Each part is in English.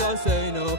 Say no,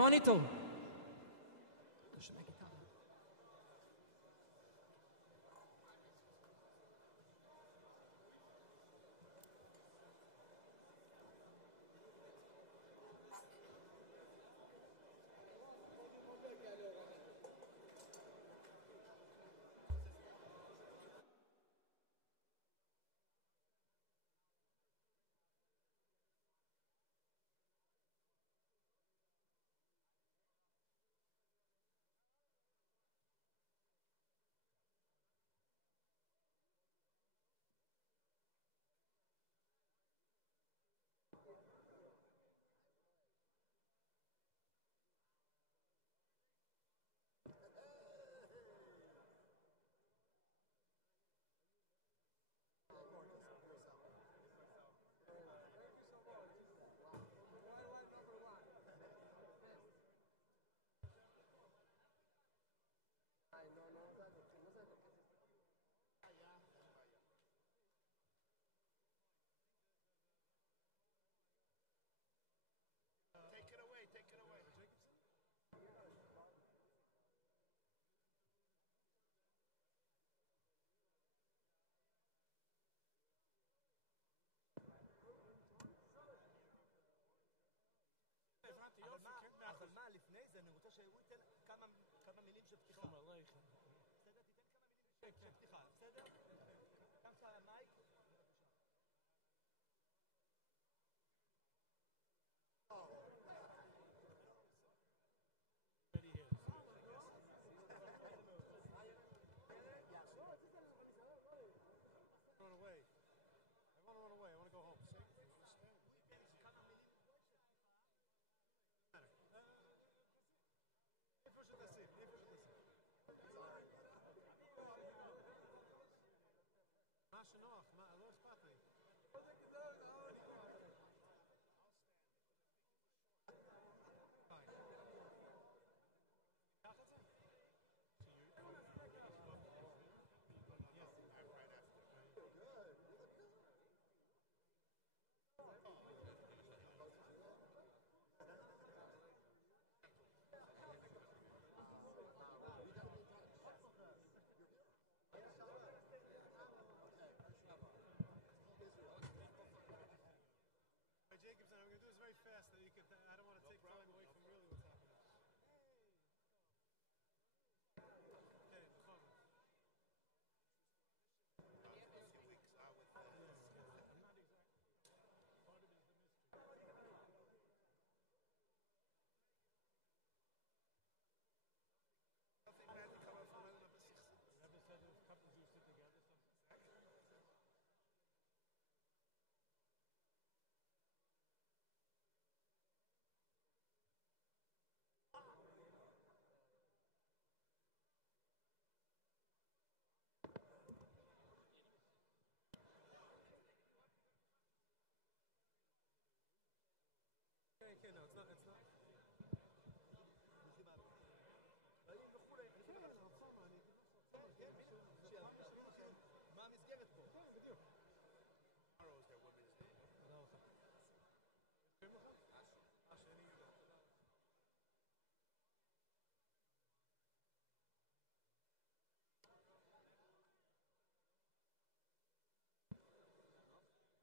Monitor.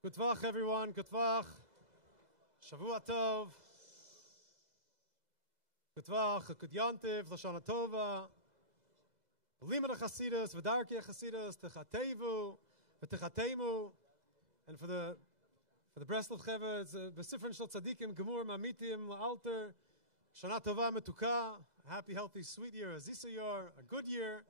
Good Tvach, everyone. Good Tvach. Shavua Tov. Good Tvach. Good Yantiv. Lashana Tova. Limud Chasidus. V'darkei Chasidus. Techatevu. V'techatemu. And for the Breslov Chevra, it's B'sifrin Shel Tzadikim, Gemur, Mamitim, La'alter, Shana Tova Metuka, a happy, healthy, sweet year, a Zisa year, a good year.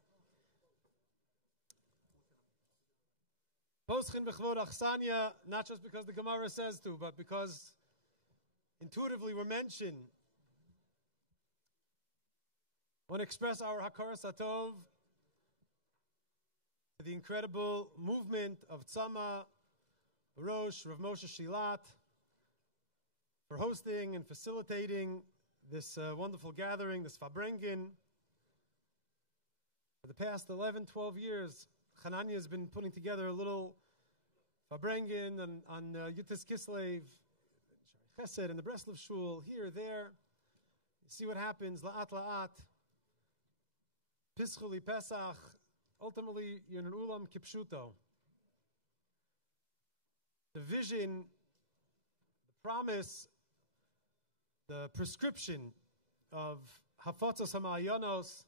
Poschin B'chvod Achsanya, not just because the Gemara says to, but because intuitively we're mentioned. I want to express our Hakaras Hatov to the incredible movement of Tzama, Rosh, Rav Moshe Shilat, for hosting and facilitating this wonderful gathering, this Fabrengen. For the past 11, 12 years, Hananya has been putting together a little Fabrengen on Yutis Kislev, Chesed, and the Breslov Shul, here, there. You see what happens, La'at La'at, Pischuli Pesach, ultimately you're in an Ulam Kipshuto. The vision, the promise, the prescription of Hafatzos HaMa'ayanos,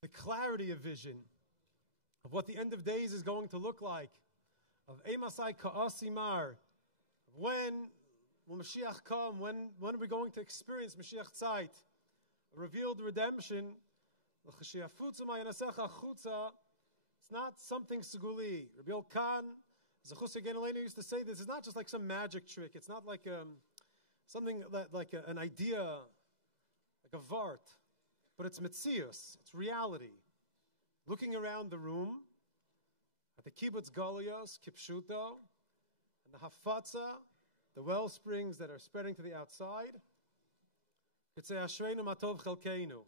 the clarity of vision of what the end of days is going to look like, of Eimasai Ka'asimar, when will Mashiach come, when are we going to experience Mashiach Tzait, a revealed redemption. It's not something seguli. Rabbi Yoel Khan, Zechus Elenu used to say this is not just like some magic trick. It's not like something like an idea, like a vart, but it's metzius. It's reality. Looking around the room at the kibbutz galuyos, kipshuto, and the hafatza, the well springs that are spreading to the outside. It's a ashreinu matov chelkeinu.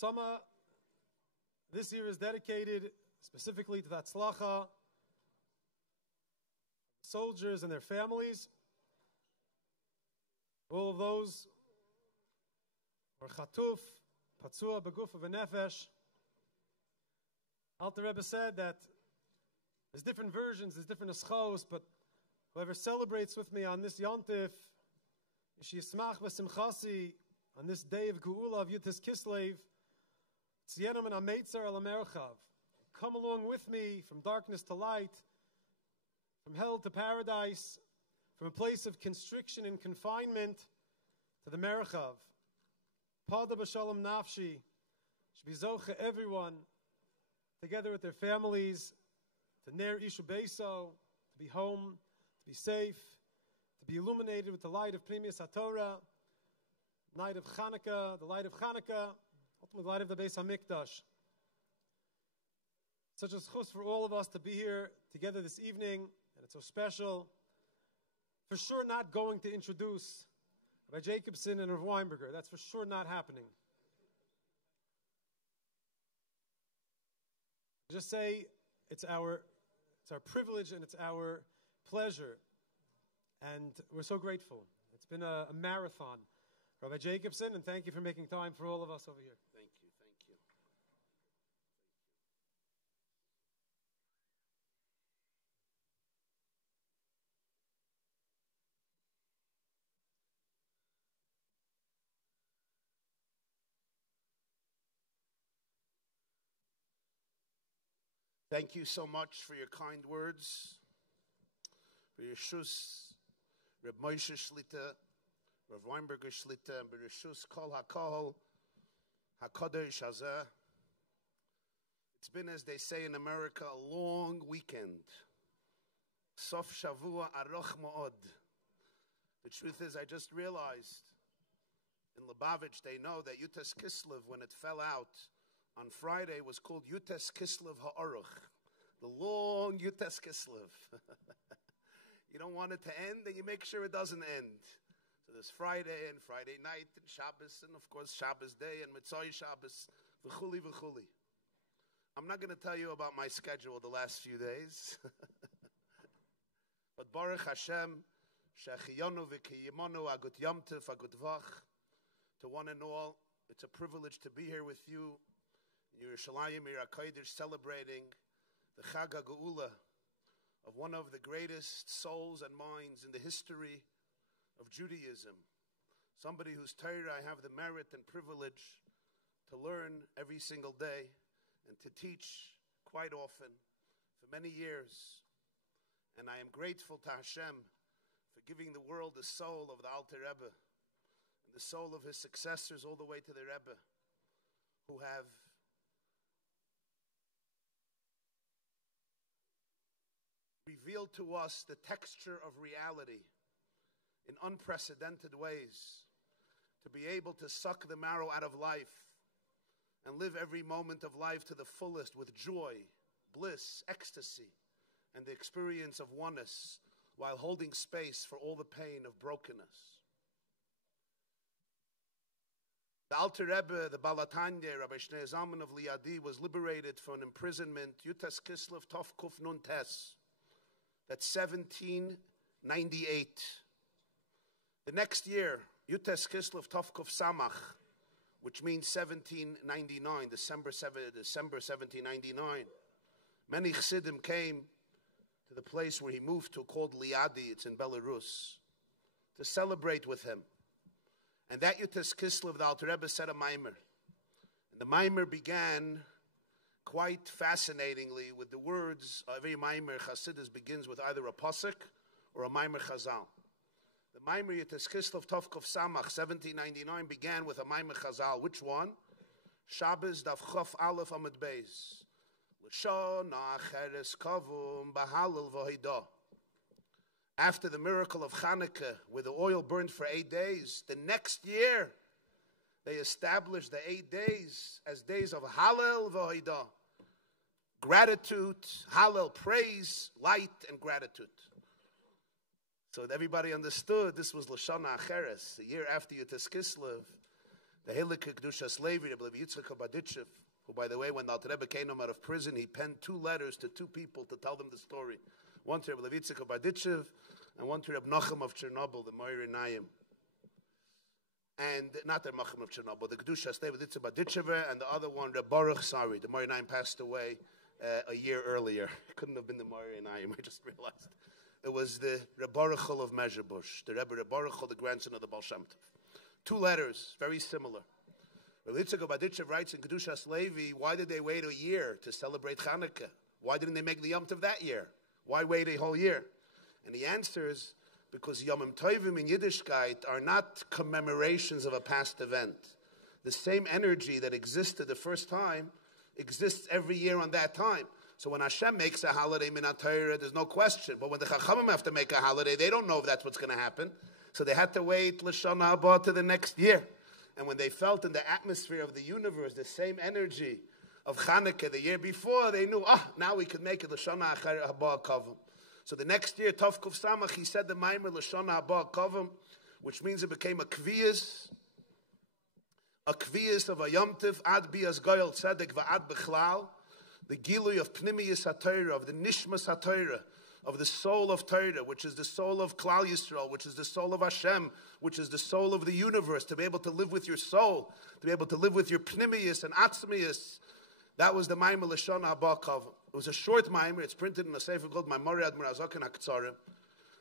Tzama this year is dedicated specifically to the Tzlacha, soldiers and their families, all of those who are chatuf, patzua, beguf, v'nefesh. Alter Rebbe said that there's different versions, there's different eschos, but whoever celebrates with me on this Yontif, Yishiyismach v'simchasi, on this day of Geula of Yutis Kislev, come along with me from darkness to light, from hell to paradise, from a place of constriction and confinement to the Merchav. Pada b'shalom nafshi, should be zoche everyone, together with their families, to ner ishu beiso, to be home, to be safe, to be illuminated with the light of Pnimius HaTorah, night of Chanukah, the light of Chanukah, ultimately the light of the Beis HaMikdash. Such a chus for all of us to be here together this evening, and it's so special. For sure not going to introduce Rabbi Jacobson and Rav Weinberger. That's for sure not happening. Just say it's our privilege and it's our pleasure, and we're so grateful. It's been a marathon. Rabbi Jacobson, and thank you for making time for all of us over here. Thank you, thank you. Thank you so much for your kind words, for your shus, Reb Moshe Shlita, Rav Weinberger Shlita, and Bereshus Kol HaKol HaKadosh Hazeh. It's been, as they say in America, a long weekend. Sof Shavua Aroch Ma'od. The truth is, I just realized in Lubavitch they know that Yutas Kislev, when it fell out on Friday, was called Yutas Kislev Ha'aruch, the long Yutas Kislev. You don't want it to end, and you make sure it doesn't end. So there's Friday and Friday night and Shabbos, and of course Shabbos day and Mitzvah Shabbos, v'chuli v'chuli. I'm not going to tell you about my schedule the last few days. But Baruch Hashem, Shechiyonu v'kiyimonu, agut yamtiv, agut vach, to one and all, it's a privilege to be here with you. Yerushalayim Ir HaKodesh, celebrating the Chag HaGeula of one of the greatest souls and minds in the history of Judaism. Somebody whose Torah I have the merit and privilege to learn every single day and to teach quite often for many years. And I am grateful to Hashem for giving the world the soul of the Alter Rebbe and the soul of his successors all the way to the Rebbe, who have revealed to us the texture of reality in unprecedented ways, to be able to suck the marrow out of life and live every moment of life to the fullest with joy, bliss, ecstasy, and the experience of oneness while holding space for all the pain of brokenness. The Alter Rebbe, the Baal HaTanya, Rabbi Shneur Zalman of Liadi, was liberated from imprisonment, Yutes Kislev Tov Kuf Nun Tes. That's 1798. The next year, Yutes Kislev Tov Kuf Samach, which means 1799, December 1799. Many Chassidim came to the place where he moved to, called Liadi, it's in Belarus, to celebrate with him. And that Yutes Kislev, the Alter Rebbe said a Maimer. And the Maimer began quite fascinatingly with the words, every Maimer Chassidus begins with either a Pasuk or a Maimer Chazal. The Maimer Yutes Kislev Tov Kuf Samach, 1799, began with a Maimer Chazal. Which one? Shabbos Daf Chof Aleph Amud Beis. L'shon Acheres Kavum B'Halel V'Hodah. After the miracle of Hanukkah, where the oil burned for 8 days, the next year they established the 8 days as days of Hallel V'Hodah. Gratitude, Hallel, praise, light, and gratitude. So that everybody understood this was L'shon Acheres, a year after Yutes Kislev. The Heilige Kedushas Levi, Rabbi Yitzchak Berditchev, who, by the way, when the Alter Rebbe came out of prison, he penned 2 letters to 2 people to tell them the story. One to Rabbi Yitzchak Berditchev, and one to Reb Nachum of Chernobyl, the Moir Einayim. And not the Nachum of Chernobyl, the Kedushas Levi Yitzchak Berditchever, and the other one, Reb Baruch, the Moir Einayim passed away a year earlier. It couldn't have been the Moir Einayim, I just realized. It was the Reb Baruchel of Mezhebush, the Rebbe Reb Baruchel, the grandson of the Baal Shem Tov. 2 letters, very similar. Rabbi Yitzchak Berditchev writes in Kedushas Levi, why did they wait a year to celebrate Hanukkah? Why didn't they make the Yom Tov that year? Why wait a whole year? And he answers, because Yomim Tovim in Yiddishkeit are not commemorations of a past event. The same energy that existed the first time exists every year on that time. So when Hashem makes a holiday, Minat Torah, there's no question. But when the Chachamim have to make a holiday, they don't know if that's what's going to happen. So they had to wait L'Shana Haba to the next year. And when they felt in the atmosphere of the universe the same energy of Chanukah the year before, they knew, now we could make it L'Shana Haba Kavim. So the next year, Tov Kuf Samach, he said the Maimer L'Shana Haba Kavim, which means it became a kviyas of a Yom Tov, Ad Bias Goyal Tzedek Va'ad Bechlal, the Gilui of Pnimiyas HaTorah, of the Nishmas HaTorah, of the soul of Torah, which is the soul of Klal Yisrael, which is the soul of Hashem, which is the soul of the universe, to be able to live with your soul, to be able to live with your Pnimiyas and Atzmiyas. That was the Maimer L'Shana Haba Kavim. It was a short Maimer. It's printed in a sefer called Maimori Admir Azaken HaKtsarim.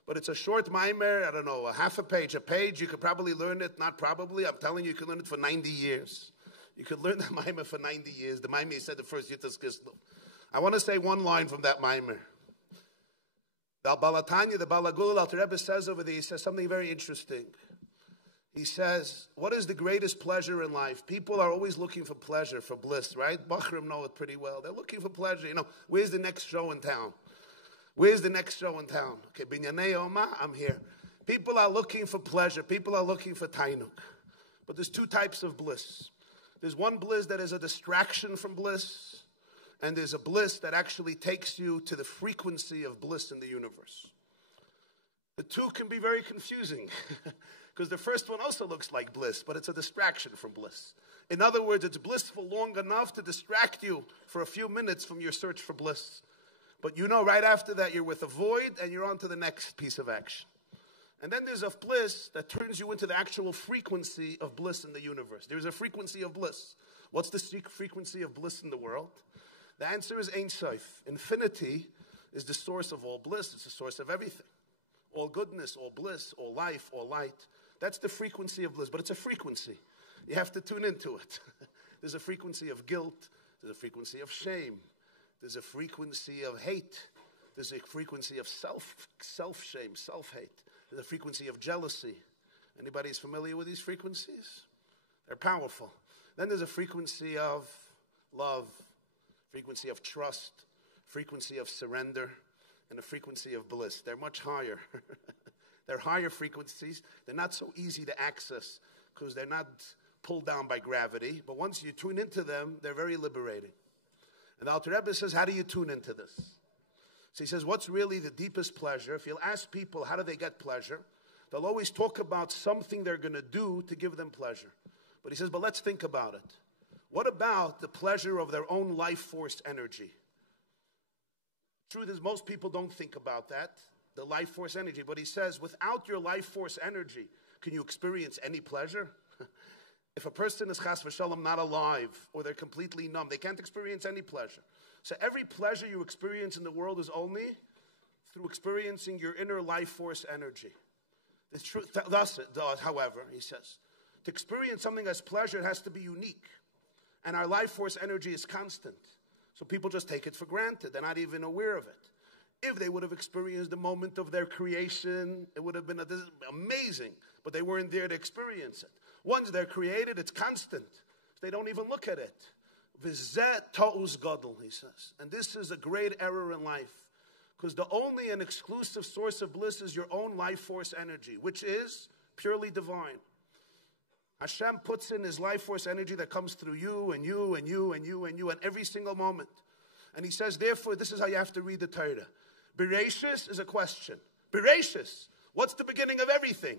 But it's a short Maimer, I don't know, a half a page. You could probably learn it, not probably. I'm telling you, you could learn it for 90 years. You could learn the Maimer for 90 years. The Maimer, he said the first Yutes Kislev. I want to say one line from that Maimer. The Baal HaTanya, the Baal HaGeula, Alter Rebbe says over there, he says something very interesting. He says, what is the greatest pleasure in life? People are always looking for pleasure, for bliss, right? Bachrim know it pretty well. They're looking for pleasure. You know, where's the next show in town? Where's the next show in town? Okay, Binyanei Oma, I'm here. People are looking for pleasure. People are looking for tainuk. But there's 2 types of bliss. There's one bliss that is a distraction from bliss, and there's a bliss that actually takes you to the frequency of bliss in the universe. The 2 can be very confusing, because the first one also looks like bliss, but it's a distraction from bliss. In other words, it's blissful long enough to distract you for a few minutes from your search for bliss. But you know right after that you're with a void, and you're on to the next piece of action. And then there's a bliss that turns you into the actual frequency of bliss in the universe. There's a frequency of bliss. What's the frequency of bliss in the world? The answer is Ein Sof. Infinity is the source of all bliss. It's the source of everything. All goodness, all bliss, all life, all light. That's the frequency of bliss, but it's a frequency. You have to tune into it. There's a frequency of guilt. There's a frequency of shame. There's a frequency of hate. There's a frequency of self-shame, self-hate. There's a frequency of jealousy. Anybody is familiar with these frequencies? They're powerful. Then there's a frequency of love, frequency of trust, frequency of surrender, and a frequency of bliss. They're much higher. They're higher frequencies. They're not so easy to access because they're not pulled down by gravity. But once you tune into them, they're very liberating. And the Alter Rebbe says, how do you tune into this? So he says, what's really the deepest pleasure? If you'll ask people, how do they get pleasure? They'll always talk about something they're going to do to give them pleasure. But he says, but let's think about it. What about the pleasure of their own life force energy? Truth is, most people don't think about that, the life force energy. But he says, without your life force energy, can you experience any pleasure? If a person is chas v'shalom not alive, or they're completely numb, they can't experience any pleasure. So every pleasure you experience in the world is only through experiencing your inner life force energy. The truth, thus, however, he says, to experience something as pleasure, it has to be unique. And our life force energy is constant. So people just take it for granted. They're not even aware of it. If they would have experienced the moment of their creation, it would have been amazing. But they weren't there to experience it. Once they're created, it's constant. They don't even look at it. V'zeh ta'uz gadol, he says. And this is a great error in life. Because the only and exclusive source of bliss is your own life force energy, which is purely divine. Hashem puts in his life force energy that comes through you and you and you and you and you and every single moment. And he says, therefore, this is how you have to read the Torah. Bereshis is a question. Bereshis, what's the beginning of everything?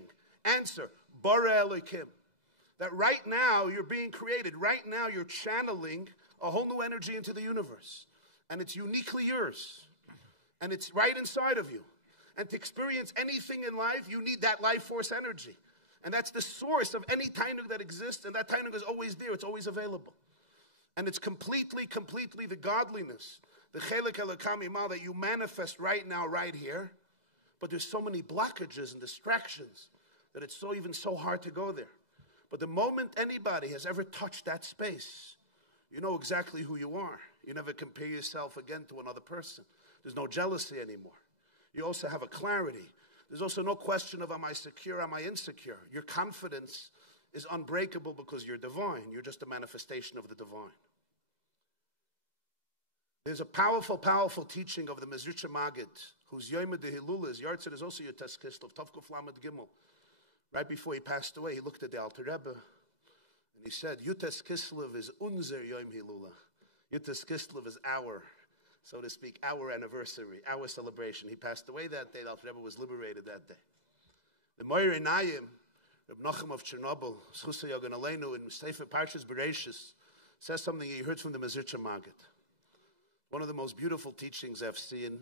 Answer, Bara Elokim. That right now you're being created. Right now you're channeling a whole new energy into the universe. And it's uniquely yours. And it's right inside of you. And to experience anything in life, you need that life force energy. And that's the source of any tainug that exists. And that tainug is always there. It's always available. And it's completely the godliness, the chelik elokam imal that you manifest right now, right here. But there's so many blockages and distractions that it's so hard to go there. But the moment anybody has ever touched that space, you know exactly who you are. You never compare yourself again to another person. There's no jealousy anymore. You also have a clarity. There's also no question of am I secure, am I insecure. Your confidence is unbreakable because you're divine. You're just a manifestation of the divine. There's a powerful teaching of the Mezritcher Maggid, whose Yom Dehilula is Yartzeit is also Yutes Kislev, Tavkuf Lamed Gimel. Right before he passed away, he looked at the Alter Rebbe and he said, Yutes Kislev is unser Yom Hilula. Yutes Kislev is our, so to speak, our anniversary, our celebration. He passed away that day. The Alter Rebbe was liberated that day. The Moir Einayim, Reb Nachum of Chernobyl, Schusay Yogan Aleinu, in Sefer Parshas Bereshis, says something he heard from the Mezritcher Maggid. One of the most beautiful teachings I've seen.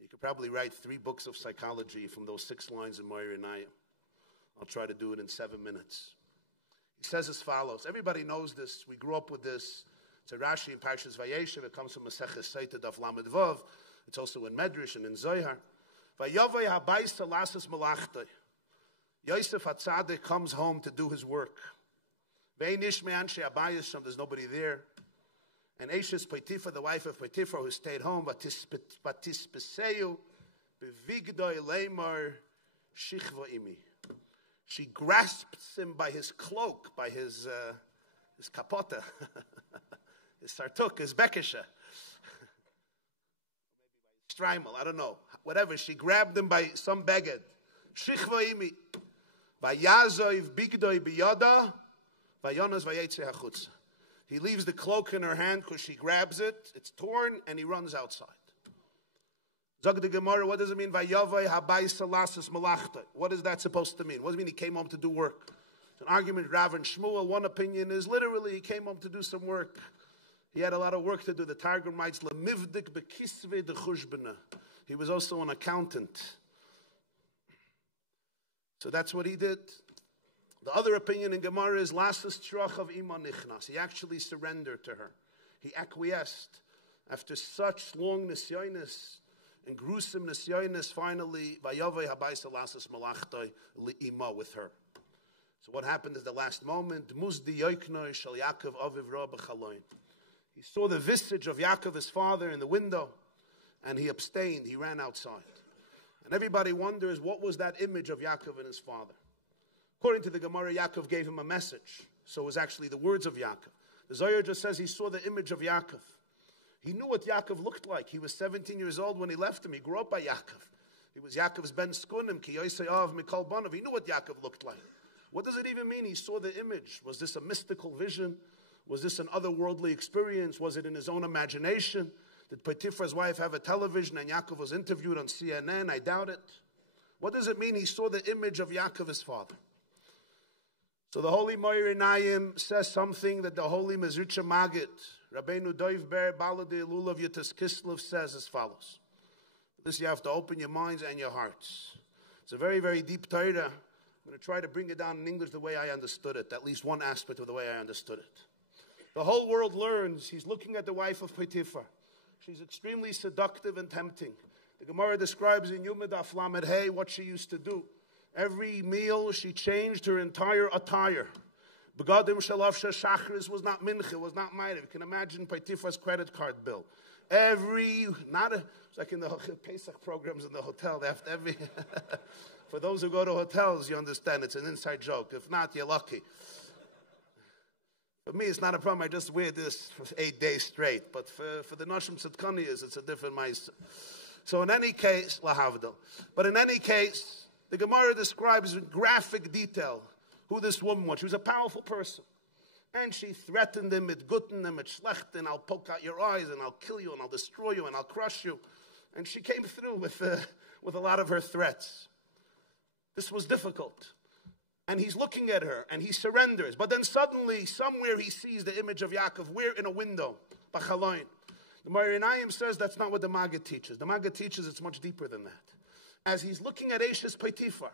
You could probably write 3 books of psychology from those 6 lines in Moir Einayim. I'll try to do it in 7 minutes. He says as follows. Everybody knows this. We grew up with this. It's a Rashi in Parshas Vayeshev. It comes from Maseches Seita Daf Lamed Vav. It's also in Medrash and in Zohar. Vayavay habayis lasas malachtay. Yosef HaTzadik comes home to do his work. Ve'inish me'anshe habayis sham. There's nobody there. And Eshes Potiphar, the wife of Potiphar, who stayed home, Batispeseyu bevigdoi leimar shichva imi. She grasps him by his cloak, by his kapota, his sartuk, his bekesha, strimel, I don't know, whatever. She grabbed him by some beged. Shichva imi. Vayazoiv bigdoi biyada, vayonos vayetze hachutz. He leaves the cloak in her hand because she grabs it. It's torn, and he runs outside. Zog the Gemara, what does it mean? Vayavai habayis salasas malachta. What is that supposed to mean? What does it mean he came home to do work? It's an argument, Rav and Shmuel. One opinion is literally he came home to do some work. He had a lot of work to do. The Targum writes, Lemivdik bekisve de chushbena. He was also an accountant. So that's what he did. The other opinion in Gemara is Lasas Trach of Ima Nichnas. He actually surrendered to her. He acquiesced. After such long nisyonis and gruesome nisyonis, finally, Vayavai Habaysa Lasas Malachtoi Ima with her. So what happened is the last moment. Muzdi Yoiknoi Shal Yaakov Aviv Ra B'chaloin. He saw the visage of Yaakov, his father, in the window, and he abstained. He ran outside. And everybody wonders, what was that image of Yaakov and his father? According to the Gemara, Yaakov gave him a message. So it was actually the words of Yaakov. The Zohar just says he saw the image of Yaakov. He knew what Yaakov looked like. He was 17 years old when he left him. He grew up by Yaakov. He was Yaakov's ben Skunim, ki Yosei Av Mikol Banav. He knew what Yaakov looked like. What does it even mean? He saw the image. Was this a mystical vision? Was this an otherworldly experience? Was it in his own imagination? Did Potiphar's wife have a television and Yaakov was interviewed on CNN? I doubt it. What does it mean he saw the image of Yaakov, his father? So the Holy Meir Einayim says something that the Holy Mezritcha Maggid, Rabbeinu Doiv Ber Baladi Lulav Yitas Kislev, says as follows. This you have to open your minds and your hearts. It's a very, very deep Torah. I'm going to try to bring it down in English the way I understood it, at least one aspect of the way I understood it. The whole world learns. He's looking at the wife of Potiphar. She's extremely seductive and tempting. The Gemara describes in Yuma Daf Lamed Hey what she used to do. Every meal she changed her entire attire. Begadim Shalav Shachris was not mincha, was not ma'ariv. You can imagine Potiphar's credit card bill. It's like in the Pesach programs in the hotel. They have to every. For those who go to hotels, you understand it's an inside joke. If not, you're lucky. For me, it's not a problem. I just wear this for 8 days straight. But for the Noshim Tzidkaniyas, it's a different ma'aser. So in any case, lahavdil. But in any case, the Gemara describes in graphic detail who this woman was. She was a powerful person. And she threatened him with gutten and with schlechten. I'll poke out your eyes and I'll kill you and I'll destroy you and I'll crush you. And she came through with a lot of her threats. This was difficult. And he's looking at her and he surrenders. But then suddenly, somewhere he sees the image of Yaakov. Where? In a window. Bachaloin. The Meir Einayim says that's not what the Maggid teaches. The Maggid teaches it's much deeper than that. As he's looking at Eshes Potiphar,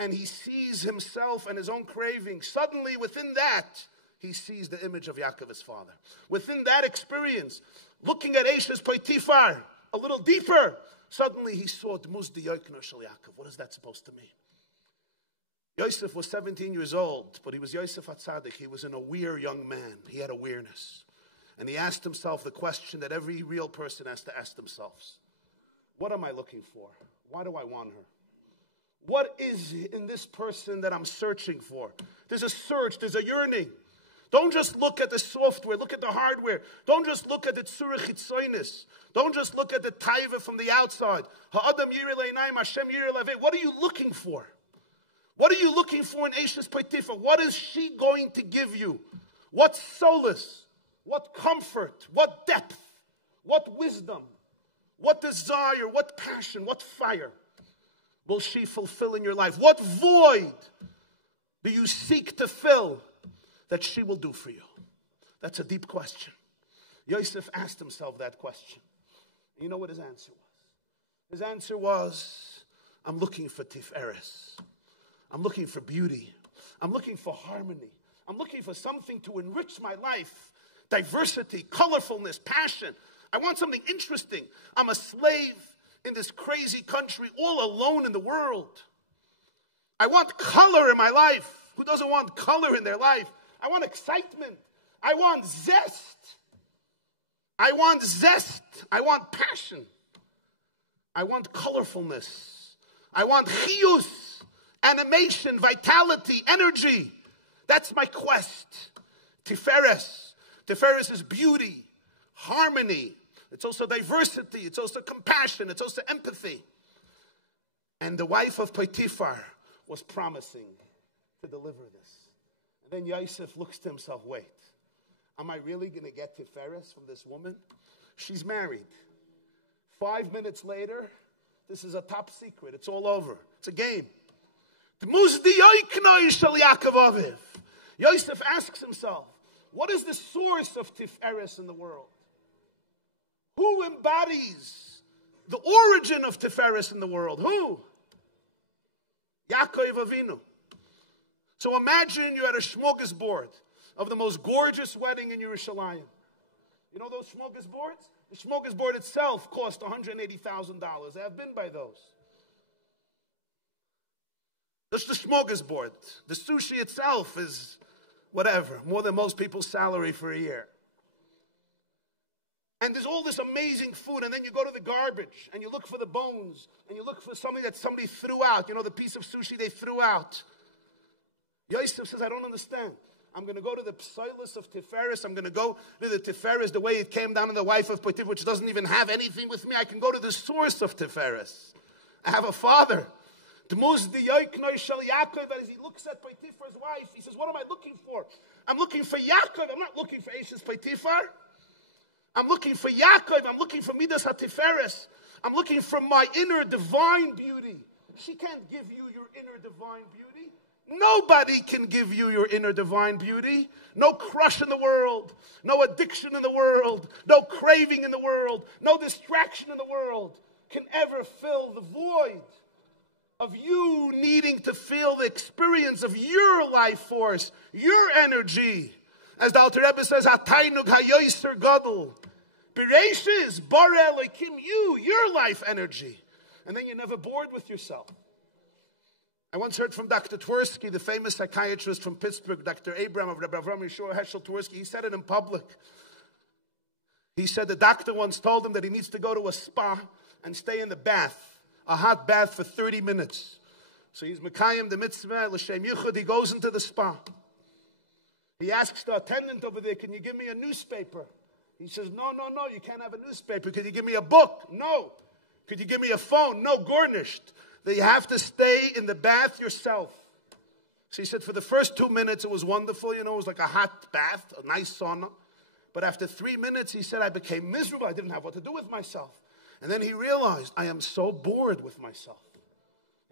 and he sees himself and his own craving, suddenly within that, he sees the image of Yaakov, his father. Within that experience, looking at Eshes Potiphar a little deeper, suddenly he saw Dmuz Diyoikno Shel Yaakov. What is that supposed to mean? Yosef was 17 years old, but he was Yosef HaTzadik. He was an aware young man. He had awareness. And he asked himself the question that every real person has to ask themselves. What am I looking for? Why do I want her? What is in this person that I'm searching for? There's a search, there's a yearning. Don't just look at the software, look at the hardware. Don't just look at the tzurich hitzoinis. Don't just look at the taiva from the outside. Ha'adam yireh le'inayim, Hashem yireh levei. What are you looking for? What are you looking for in Eshes Potiphar? What is she going to give you? What solace? What comfort? What depth? What wisdom? What desire? What passion? What fire will she fulfill in your life? What void do you seek to fill that she will do for you? That's a deep question. Yosef asked himself that question. You know what his answer was? His answer was, I'm looking for Tiferes. I'm looking for beauty. I'm looking for harmony. I'm looking for something to enrich my life. Diversity, colorfulness, passion. I want something interesting. I'm a slave in this crazy country, all alone in the world. I want color in my life. Who doesn't want color in their life? I want excitement. I want zest. I want zest. I want passion. I want colorfulness. I want chiyus, animation, vitality, energy. That's my quest. Tiferes. Tiferes is beauty, harmony. It's also diversity. It's also compassion. It's also empathy. And the wife of Potiphar was promising to deliver this. And then Yosef looks to himself, wait, am I really going to get Tiferes from this woman? She's married. 5 minutes later, this is a top secret. It's all over. It's a game. Yosef asks himself, what is the source of Tiferes in the world? Who embodies the origin of Tiferes in the world? Who? Yaakov Avinu. So imagine you're at a smorgasbord of the most gorgeous wedding in Yerushalayim. You know those smorgasbords? The smorgasbord itself cost $180,000. I have been by those. That's the smorgasbord. The sushi itself is whatever, more than most people's salary for a year. And there's all this amazing food, and then you go to the garbage, and you look for the bones, and you look for something that somebody threw out. You know, the piece of sushi they threw out. Yosef says, I don't understand. I'm going to go to the Psilas of Tiferes. I'm going to go to the Tiferes the way it came down in the wife of Potiphar, which doesn't even have anything with me. I can go to the source of Tiferes. I have a father. As he looks at Potiphar's wife, he says, what am I looking for? I'm looking for Yaakov. I'm not looking for Eshes Potiphar. I'm looking for Yaakov. I'm looking for Midas HaTiferes. I'm looking for my inner divine beauty. She can't give you your inner divine beauty. Nobody can give you your inner divine beauty. No crush in the world. No addiction in the world. No craving in the world. No distraction in the world can ever fill the void of you needing to feel the experience of your life force, your energy. As the Alter Rebbe says, Hatainug hayoyser gadol. Bereishis bare Elokim, your life energy. And then you're never bored with yourself. I once heard from Dr. Twersky, the famous psychiatrist from Pittsburgh, Dr. Abraham of Rabbi Avram Yeshua Heschel Twersky. He said it in public. He said the doctor once told him that he needs to go to a spa and stay in the bath, a hot bath for 30 minutes. So he's Mekayim the mitzvah, l'shem yichud, he goes into the spa. He asks the attendant over there, can you give me a newspaper? He says, no, you can't have a newspaper. Could you give me a book? No. Could you give me a phone? No, garnished. That you have to stay in the bath yourself. So he said for the first 2 minutes it was wonderful, it was like a hot bath, a nice sauna. But after 3 minutes he said I became miserable. I didn't have what to do with myself. And then he realized I am so bored with myself.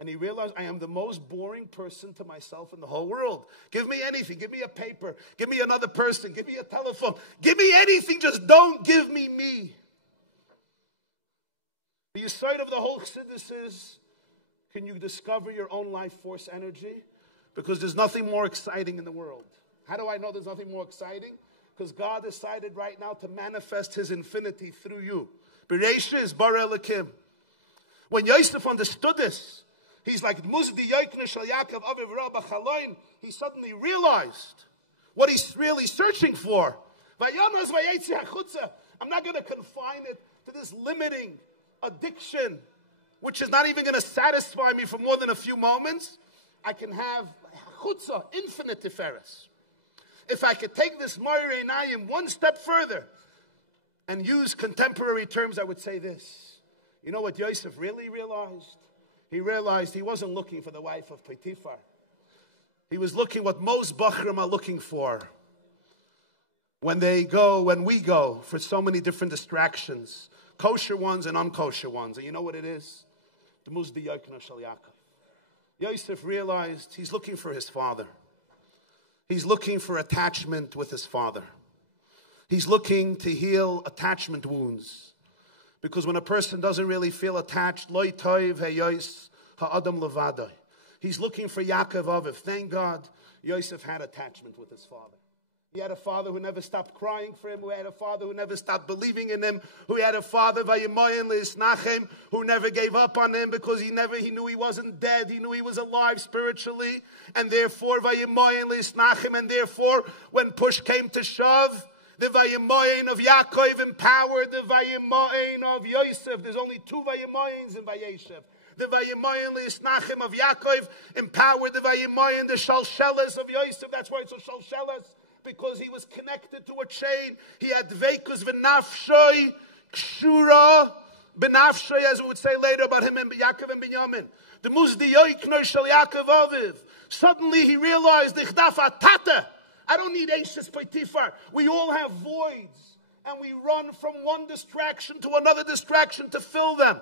And he realized I am the most boring person to myself in the whole world. Give me anything. Give me a paper. Give me another person. Give me a telephone. Give me anything. Just don't give me me. The aside of the whole chassidus is, can you discover your own life force energy? Because there's nothing more exciting in the world. How do I know there's nothing more exciting? Because God decided right now to manifest His infinity through you. Bereishis bar Elokim. When Yosef understood this, he's like, he suddenly realized what he's really searching for. I'm not going to confine it to this limiting addiction, which is not even going to satisfy me for more than a few moments. I can have chutza, infinite tiferes. If I could take this Moirei Einayim one step further and use contemporary terms, I would say this. You know what Yosef really realized? He realized he wasn't looking for the wife of Potiphar. He was looking what most Bachrim are looking for when we go for so many different distractions, kosher ones and unkosher ones. And you know what it is? The Muzdi Yokna Shal Yaakov. Yosef realized he's looking for his father. He's looking for attachment with his father. He's looking to heal attachment wounds. Because when a person doesn't really feel attached, loy toiv heyos ha'adam levadai. He's looking for Yaakov Aviv. Thank God, Yosef had attachment with his father. He had a father who never stopped crying for him, who had a father who never stopped believing in him, who had a father vayimayim leisnachem, who never gave up on him because he knew he wasn't dead. He knew he was alive spiritually, and therefore vayimayim leisnachem, and therefore when push came to shove, the Vayimayin of Yaakov empowered the Vayimayin of Yosef. There's only two Vayimayins in Vayeshev. The Vayimayin Leisnachem of Yaakov empowered the Vayimayin, the Shalsheles of Yosef. That's why it's a Shalsheles, because he was connected to a chain. He had Dveikus v'nafshoy, Kshura, Benafshoy, as we would say later about him and Yaakov and Binyamin. The Muzdi Yoikno Shal Yaakov Aviv. Suddenly he realized, Ichdaf Atata. I don't need Eshes Potiphar. We all have voids, and we run from one distraction to another distraction to fill them.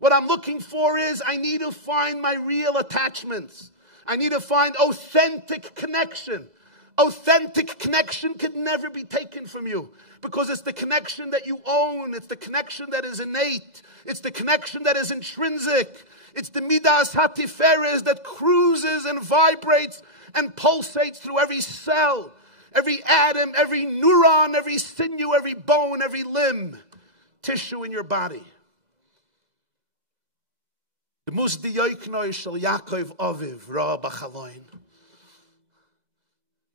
What I'm looking for is I need to find my real attachments. I need to find authentic connection. Authentic connection can never be taken from you because it's the connection that you own. It's the connection that is innate. It's the connection that is intrinsic. It's the midas hatiferes that cruises and vibrates and pulsates through every cell, every atom, every neuron, every sinew, every bone, every limb, tissue in your body. The musdi yoiknoi shel Yaakov Aviv ra b'chaloin.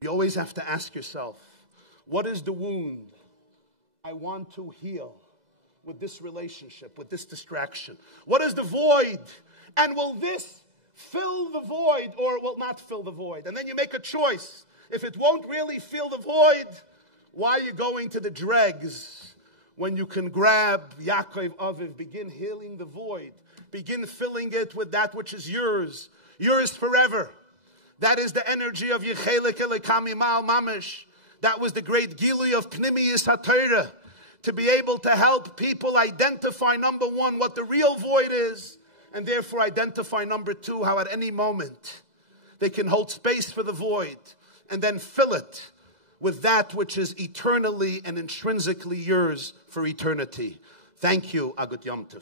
You always have to ask yourself, what is the wound I want to heal with this relationship, with this distraction? What is the void? And will this fill the void or will not fill the void? And then you make a choice. If it won't really fill the void, why are you going to the dregs when you can grab Yaakov Aviv, begin healing the void, begin filling it with that which is yours forever. That is the energy of Yechelik Elikami Mal Mamish. That was the great Gilui of Pnimiyus HaTorah, to be able to help people identify, number one, what the real void is, and therefore identify, number two, how at any moment they can hold space for the void and then fill it with that which is eternally and intrinsically yours for eternity. Thank you, Agut Yom Tov.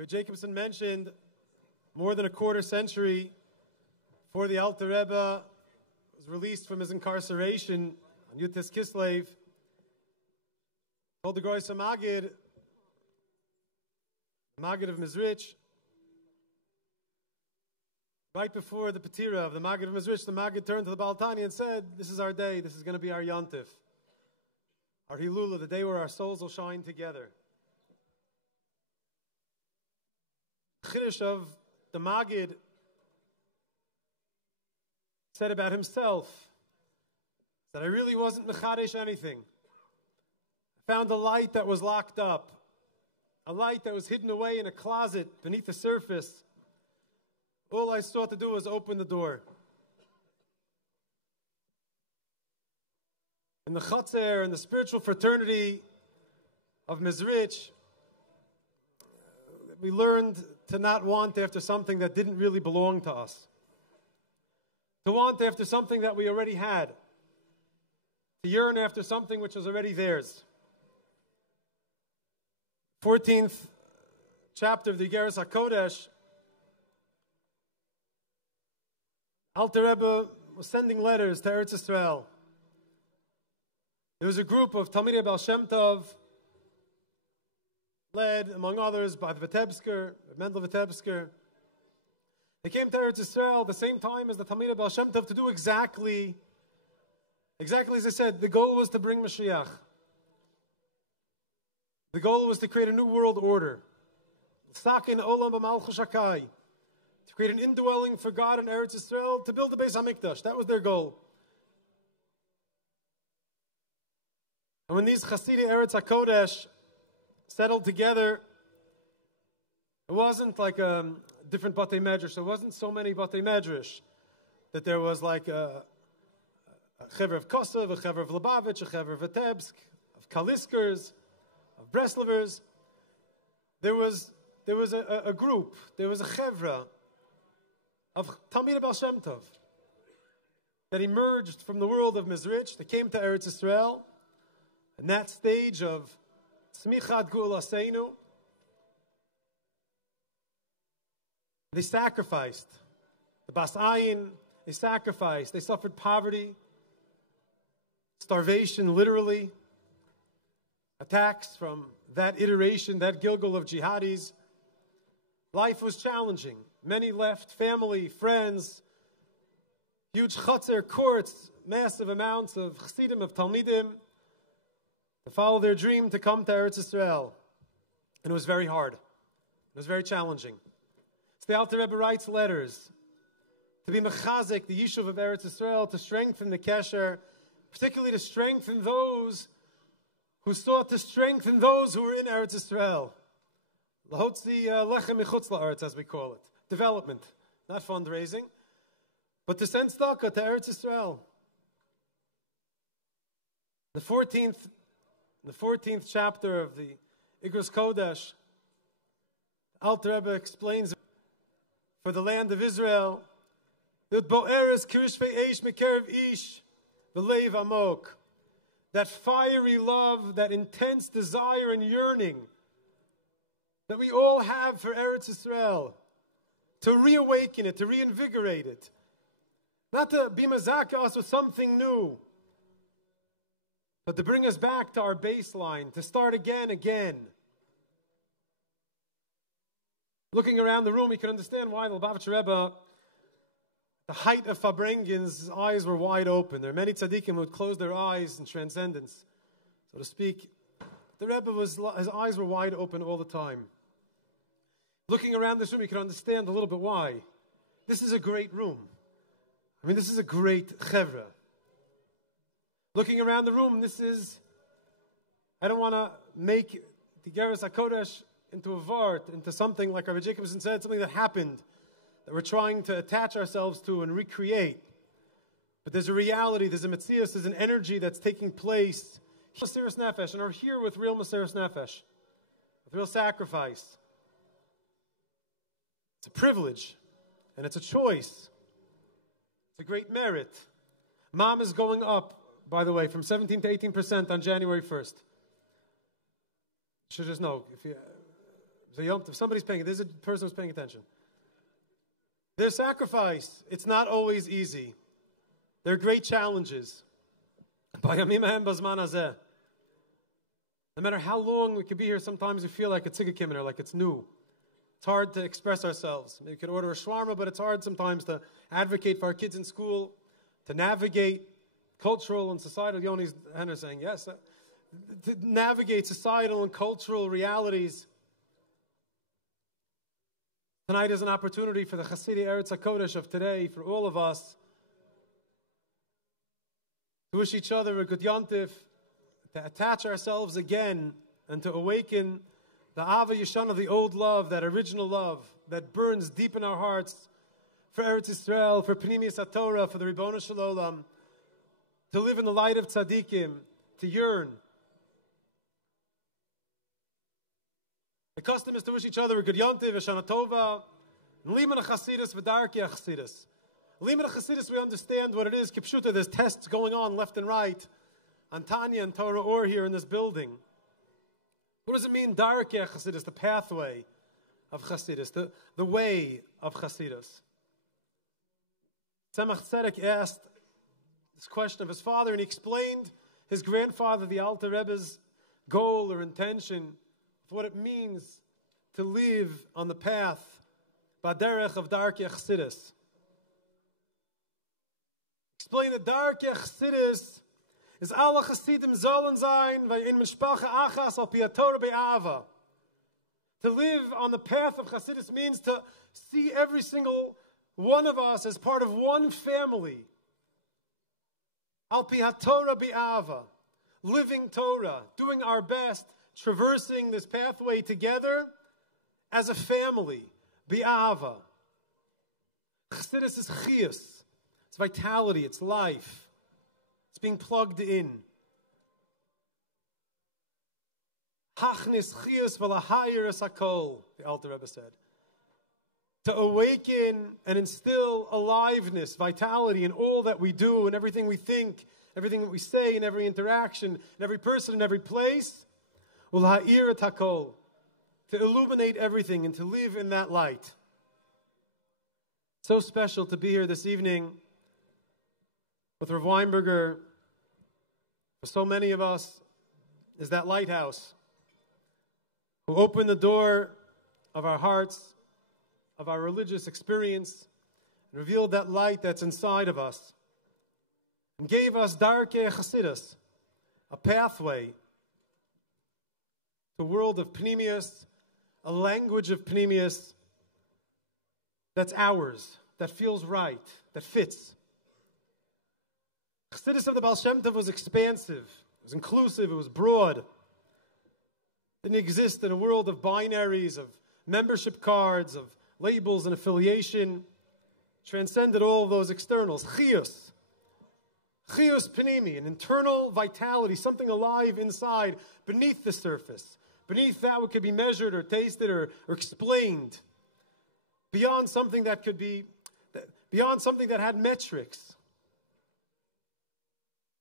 Rabbi Jacobson mentioned more than a quarter century before the Alter Rebbe was released from his incarceration on Yutis Kislev, told the Groisa Magid, Magid of Mizrich, right before the Petira of the Magid of Mizrich, the Magid turned to the Baal Tanya and said, this is our day, this is going to be our Yontif, our Hilula, the day where our souls will shine together. Chiddush of the Magid said about himself that I really wasn't mechadesh anything. I found a light that was locked up, a light that was hidden away in a closet beneath the surface. All I sought to do was open the door. In the Chatzer, in the spiritual fraternity of Mizrich, we learned to not want after something that didn't really belong to us. To want after something that we already had. To yearn after something which was already theirs. 14th chapter of the Igeres HaKodesh, Alter Rebbe was sending letters to Eretz Yisrael. There was a group of Talmidei Baal Shem Tov, led, among others, by the Vitebsker, Mendel Vitebsker. They came to Eretz Yisrael at the same time as the Talmidei Baal Shem Tov to do exactly as I said. The goal was to bring Mashiach. The goal was to create a new world order. Sakin Olam B'Malchus Hakai. To create an indwelling for God in Eretz Yisrael, to build the Beis HaMikdash. That was their goal. And when these Chasidei Eretz HaKodesh settled together, it wasn't like a different Batei Medrash. There wasn't so many Batei Medrash that there was like a Chaver of Kosov, a Chaver of Lubavitch, a Chaver of Vitebsk, of Kaliskers, of Breslovers. There was a group, there was a Chevra of Talmidei Baal Shem Tov that emerged from the world of Mizrich. They came to Eretz Yisrael, and that stage of Tzmichat Gu'ulaseinu, they sacrificed. The Bas Ayin, they sacrificed. They suffered poverty, starvation, literally, attacks from that iteration, that Gilgal of jihadis. Life was challenging. Many left family, friends, huge Chatzer courts, massive amounts of Chassidim, of Talmidim, to follow their dream to come to Eretz Yisrael. And it was very hard. It was very challenging. So the Alter Rebbe writes letters to be mechazik, the Yishuv of Eretz Yisrael, to strengthen the Kesher, particularly to strengthen those who sought to strengthen those who were in Eretz Yisrael. Lahotzi lechem michutz la'aretz, as we call it. Development, not fundraising, but to send tzedakah to Eretz Yisrael. The 14th chapter of the Igros Kodesh, Alter Rebbe explains for the land of Israel, that bo'eres kirishvei eish mekerev ish v'leiv amok, that fiery love, that intense desire and yearning that we all have for Eretz Yisrael, to reawaken it, to reinvigorate it, not to be mazaka us with something new, but to bring us back to our baseline, to start again. Looking around the room, you can understand why the Lubavitcher Rebbe, the height of Fabrengen's eyes were wide open. There are many tzaddikim who would close their eyes in transcendence, so to speak. The Rebbe his eyes were wide open all the time. Looking around this room, you can understand a little bit why. This is a great room. I mean, this is a great chevra. Looking around the room, I don't want to make the Igeres HaKodesh into a vart, into something, like Rabbi Jacobson said, something that happened, that we're trying to attach ourselves to and recreate. But there's a reality, there's a metzius, there's an energy that's taking place. Mesiras Nefesh, and are here with real Mesiras Nefesh, with real sacrifice. It's a privilege, and it's a choice. It's a great merit. Mom is going up, by the way, from 17 to 18% on January 1st. You should just know, if somebody's paying, there's a person who's paying attention. Their sacrifice, it's not always easy. There are great challenges. No matter how long we could be here, sometimes we feel like it's Tzigakiminer, like it's new. It's hard to express ourselves. Maybe you could order a shawarma, but it's hard sometimes to advocate for our kids in school, to navigate cultural and societal, Yoni's Henner saying, yes, to navigate societal and cultural realities. Tonight is an opportunity for the Hasidic Eretz HaKodesh of today, for all of us, to wish each other a good yontif, to attach ourselves again, and to awaken the Ava Yishan of the old love, that original love, that burns deep in our hearts, for Eretz Yisrael, for Pnimius HaTorah, for the Ribono Shel Olam, to live in the light of tzaddikim, to yearn. The custom is to wish each other a good yontiv, a shana tova, and liman chassidus v'darki chassidus. Liman chassidus, we understand what it is. Kipshuta, there's tests going on left and right on Tanya and Torah Or here in this building. What does it mean, darki chassidus, the pathway of chassidus, the way of chassidus? Tzemach Tzedek asked this question of his father, and he explained his grandfather, the Alter Rebbe's goal or intention, what it means to live on the path, Baderech of Darkei Chassidus. Explain that Darkei Chassidus is alle Chassidim sollen sein, weil in Mishpacha Achas al pi Torah be'ava. To live on the path of Chassidus means to see every single one of us as part of one family. Al pi Torah be'ava. Living Torah, doing our best, traversing this pathway together as a family, bi'ava. Chassidus is chiyus. It's vitality, it's life. It's being plugged in. Hachnis chiyus v'lahayir hakol, the Alter Rebbe said. To awaken and instill aliveness, vitality in all that we do and everything we think, everything that we say, in every interaction, in every person, in every place. Ulha'ir et hakol, to illuminate everything and to live in that light. So special to be here this evening with Rav Weinberger. For so many of us is that lighthouse who opened the door of our hearts, of our religious experience, and revealed that light that's inside of us, and gave us Darkei Chassidus, a pathway, the world of Pnimius, a language of Pnimius that's ours, that feels right, that fits. Chassidus of the Baal Shem Tov was expansive, it was inclusive, it was broad. It didn't exist in a world of binaries, of membership cards, of labels and affiliation. Transcended all of those externals. Chiyus. Chiyus Pnimi, an internal vitality, something alive inside, beneath the surface. Beneath that what could be measured or tasted or explained. Beyond something that could be, beyond something that had metrics.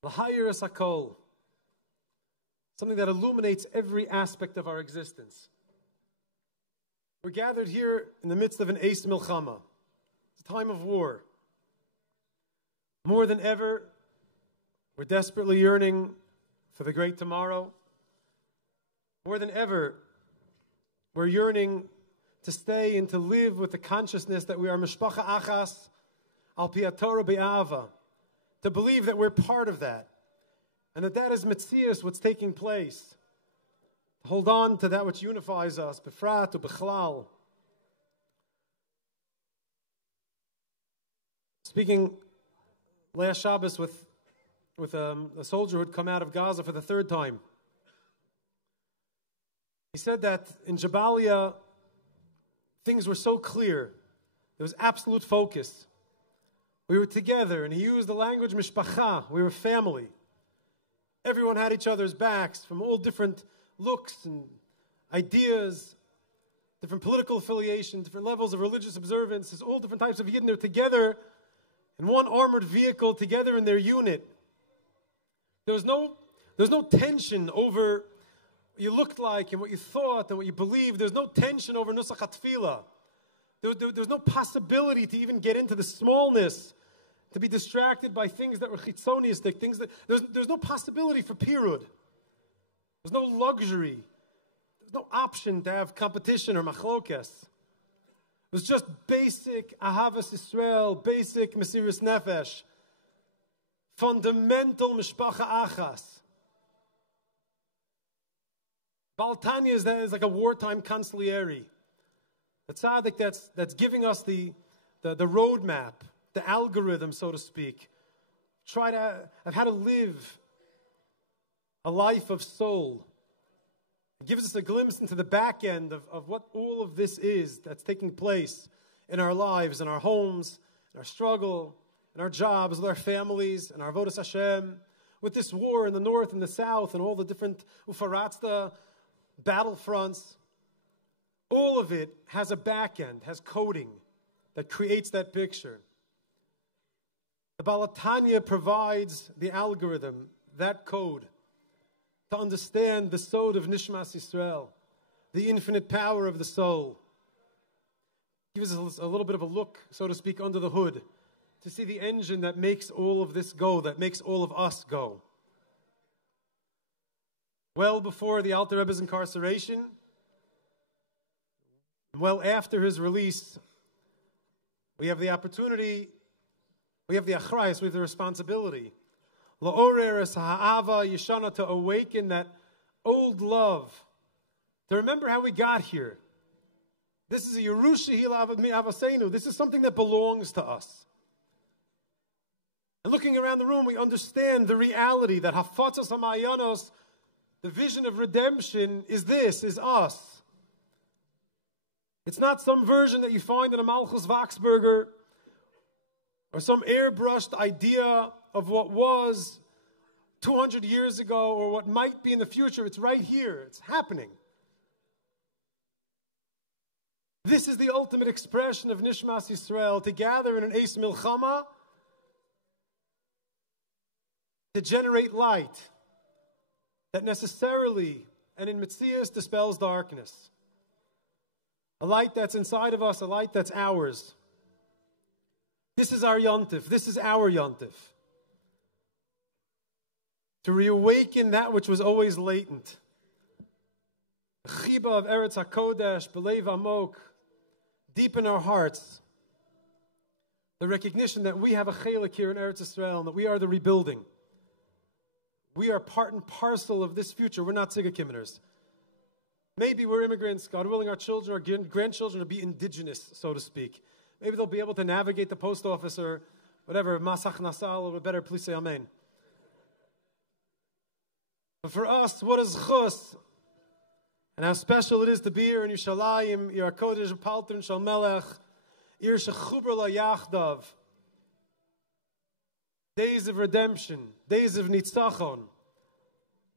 L'hayir es hakol. Something that illuminates every aspect of our existence. We're gathered here in the midst of an Eis Milchama. It's a time of war. More than ever, we're desperately yearning for the great tomorrow. More than ever, we're yearning to stay and to live with the consciousness that we are Mishpacha Achas al pi Torah be'ava. To believe that we're part of that. And that is Metzius, what's taking place. To hold on to that which unifies us, Befrat or Bechlal. Speaking last Shabbos with a soldier who had come out of Gaza for the third time. He said that in Jabalia, things were so clear. There was absolute focus. We were together, and he used the language mishpacha. We were family. Everyone had each other's backs from all different looks and ideas, different political affiliation, different levels of religious observance, all different types of Yidden. They're together in one armored vehicle, together in their unit. There was no tension over what you looked like and what you thought and what you believed. There's no tension over Nusach HaTfilah. There's no possibility to even get into the smallness, to be distracted by things that were chitzonistic, things that there's no possibility for pirud. There's no luxury. There's no option to have competition or machlokes. It was just basic Ahavas Yisrael, basic Mesiris Nefesh, fundamental Mishpacha Achas. Baal Tanya is like a wartime consigliere. The tzaddik that's giving us the roadmap, the algorithm, so to speak. Of how to live a life of soul. It gives us a glimpse into the back end of what all of this is that's taking place in our lives, in our homes, in our struggle, in our jobs, with our families, in our avodas Hashem, with this war in the north and the south, and all the different ufaratzta battlefronts. All of it has a back end, has coding that creates that picture. The Baal Tanya provides the algorithm, that code, to understand the sod of Nishmas Yisrael, the infinite power of the soul. Gives us a little bit of a look, so to speak, under the hood, to see the engine that makes all of this go, that makes all of us go. Well before the Alter Rebbe's incarceration, well after his release, we have the opportunity, we have the achrayus, we have the responsibility, la'orer es ha'ava yeshana, to awaken that old love, to remember how we got here. This is a Yerusha Hila Avasenu. This is something that belongs to us. And looking around the room, we understand the reality that Hafatzos HaMa'ayanos, the vision of redemption, is us. It's not some version that you find in a Malchus Vaxberger or some airbrushed idea of what was 200 years ago or what might be in the future. It's right here. It's happening. This is the ultimate expression of Nishmas Yisrael, to gather in an Eis Milchama, to generate light that necessarily and in Metzias dispels darkness. A light that's inside of us, a light that's ours. This is our yontif. This is our yontif. To reawaken that which was always latent. The chiba of Eretz HaKodesh, Belev Amok, deep in our hearts. The recognition that we have a chelik here in Eretz Yisrael and that we are the rebuilding. We are part and parcel of this future. We're not Tzigakimners. Maybe we're immigrants. God willing, our children, our grandchildren will be indigenous, so to speak. Maybe they'll be able to navigate the post office or whatever, Masach Nasal, a little better, please say amen. But for us, what is chus? And how special it is to be here in Yerushalayim, Ir HaKodesh, Paltern Shal Melech, Ir Shechuber La Yachdav. Days of redemption, days of nitzachon,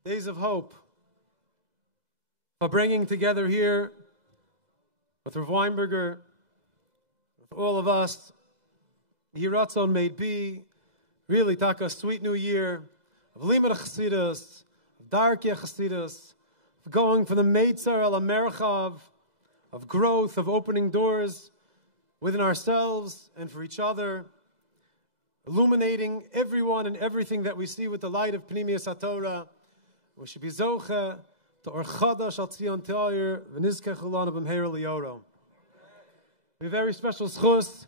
days of hope. By bringing together here with Rav Weinberger, with all of us, Yiratzon may be really taka a sweet new year of Limud Chassidus, of Darkei Chassidus, of going from the Meitzar al Merchav, of growth, of opening doors within ourselves and for each other, illuminating everyone and everything that we see with the light of Pnimius HaTorah. We should be zoche to Or Chadash al Tzion Ta'ir v'nizkech ulana b'mheira liyoro. A very special schus.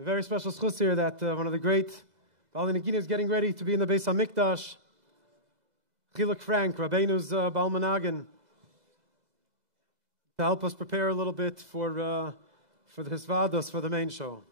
A very special schus here that one of the great Baal Nagina is getting ready to be in the Beis HaMikdash. Chiluk Frank, Rabbeinu's Baal Managan, to help us prepare a little bit for the Hisvados, for the main show.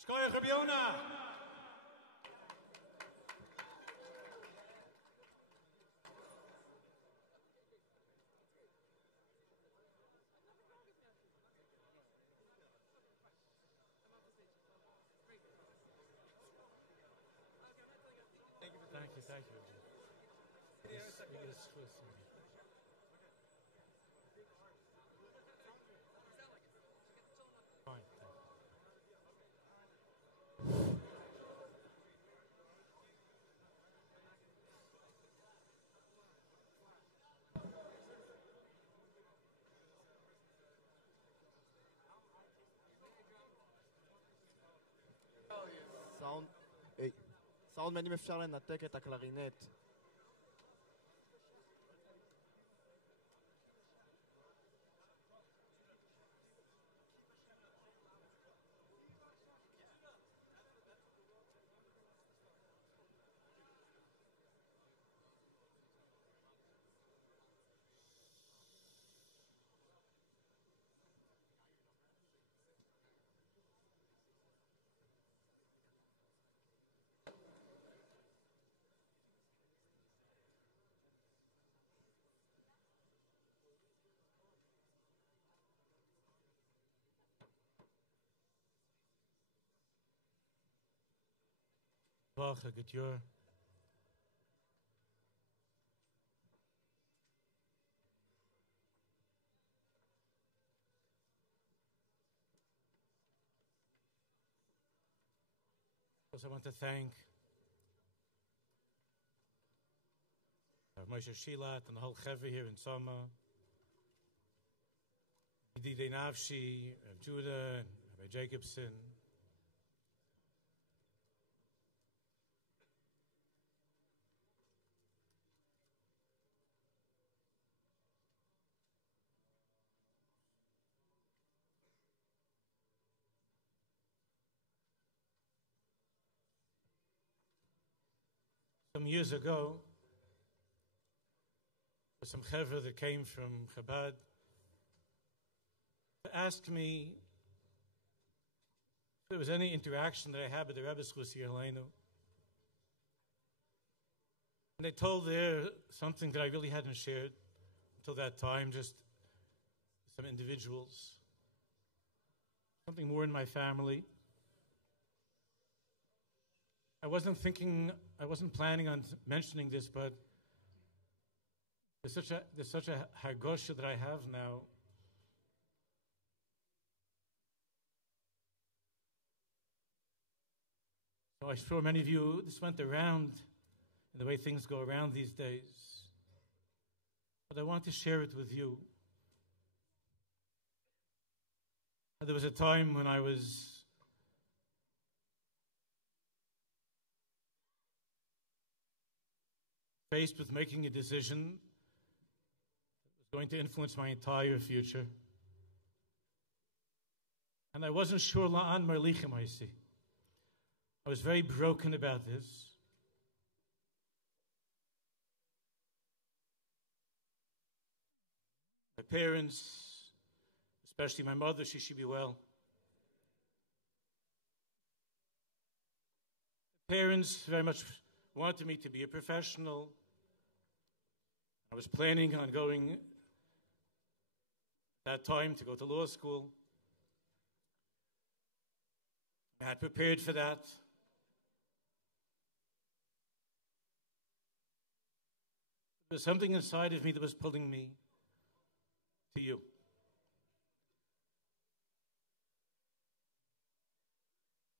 Shkoyach Rabbi Yonah. Thank you. Fine. סאונד מעניין אם אפשר לנתק את הקלרינט. Bacha, get your. I want to thank Moshe Shilat and the whole Chevra here in Sama, Yedidei Nafshi, Judah, and Rabbi Jacobson. Some years ago, some Chevra that came from Chabad asked me if there was any interaction that I had with the Rebbe Schus Yerleinu. And they told there something that I really hadn't shared until that time, just some individuals, something more in my family. I wasn't planning on mentioning this, but there's such a hargosha that I have now. So I'm sure many of you, this went around in the way things go around these days. But I want to share it with you. There was a time when I was faced with making a decision that was going to influence my entire future. And I wasn't sure la'an marlichem I see. I was very broken about this. My parents, especially my mother, she should be well. Parents very much wanted me to be a professional. I was planning on going that time to go to law school. I had prepared for that. There was something inside of me that was pulling me to you.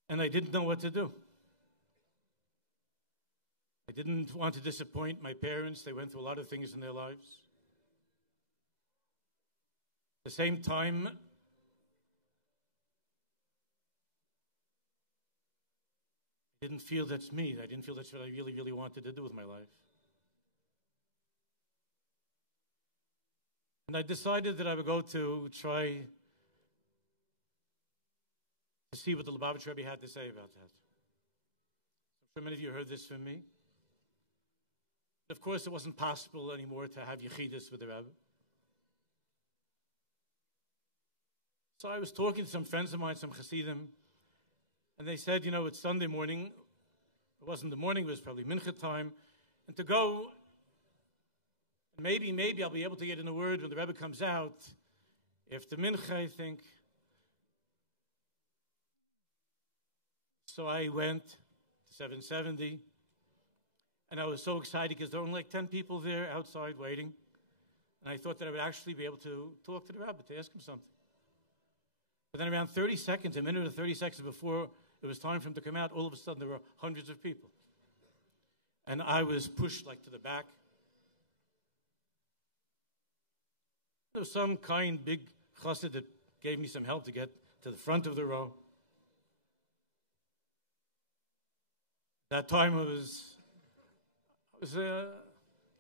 And I didn't know what to do. I didn't want to disappoint my parents. They went through a lot of things in their lives. At the same time, I didn't feel that's me. I didn't feel that's what I really, really wanted to do with my life. And I decided that I would go to try to see what the Lubavitch Rebbe had to say about that. So many of you heard this from me. Of course, it wasn't possible anymore to have Yechidus with the Rebbe. So I was talking to some friends of mine, some Hasidim, And they said, you know, it's Sunday morning. It wasn't the morning, it was probably mincha time. And to go, maybe I'll be able to get in a word when the Rebbe comes out. After mincha, I think. So I went to 770. And I was so excited because there were only like 10 people there outside waiting. And I thought that I would actually be able to talk to the Rebbe, to ask him something. But then around 30 seconds, a minute or 30 seconds before it was time for him to come out, all of a sudden there were hundreds of people. And I was pushed like to the back. There was some kind, big chassid that gave me some help to get to the front of the row. That time I was a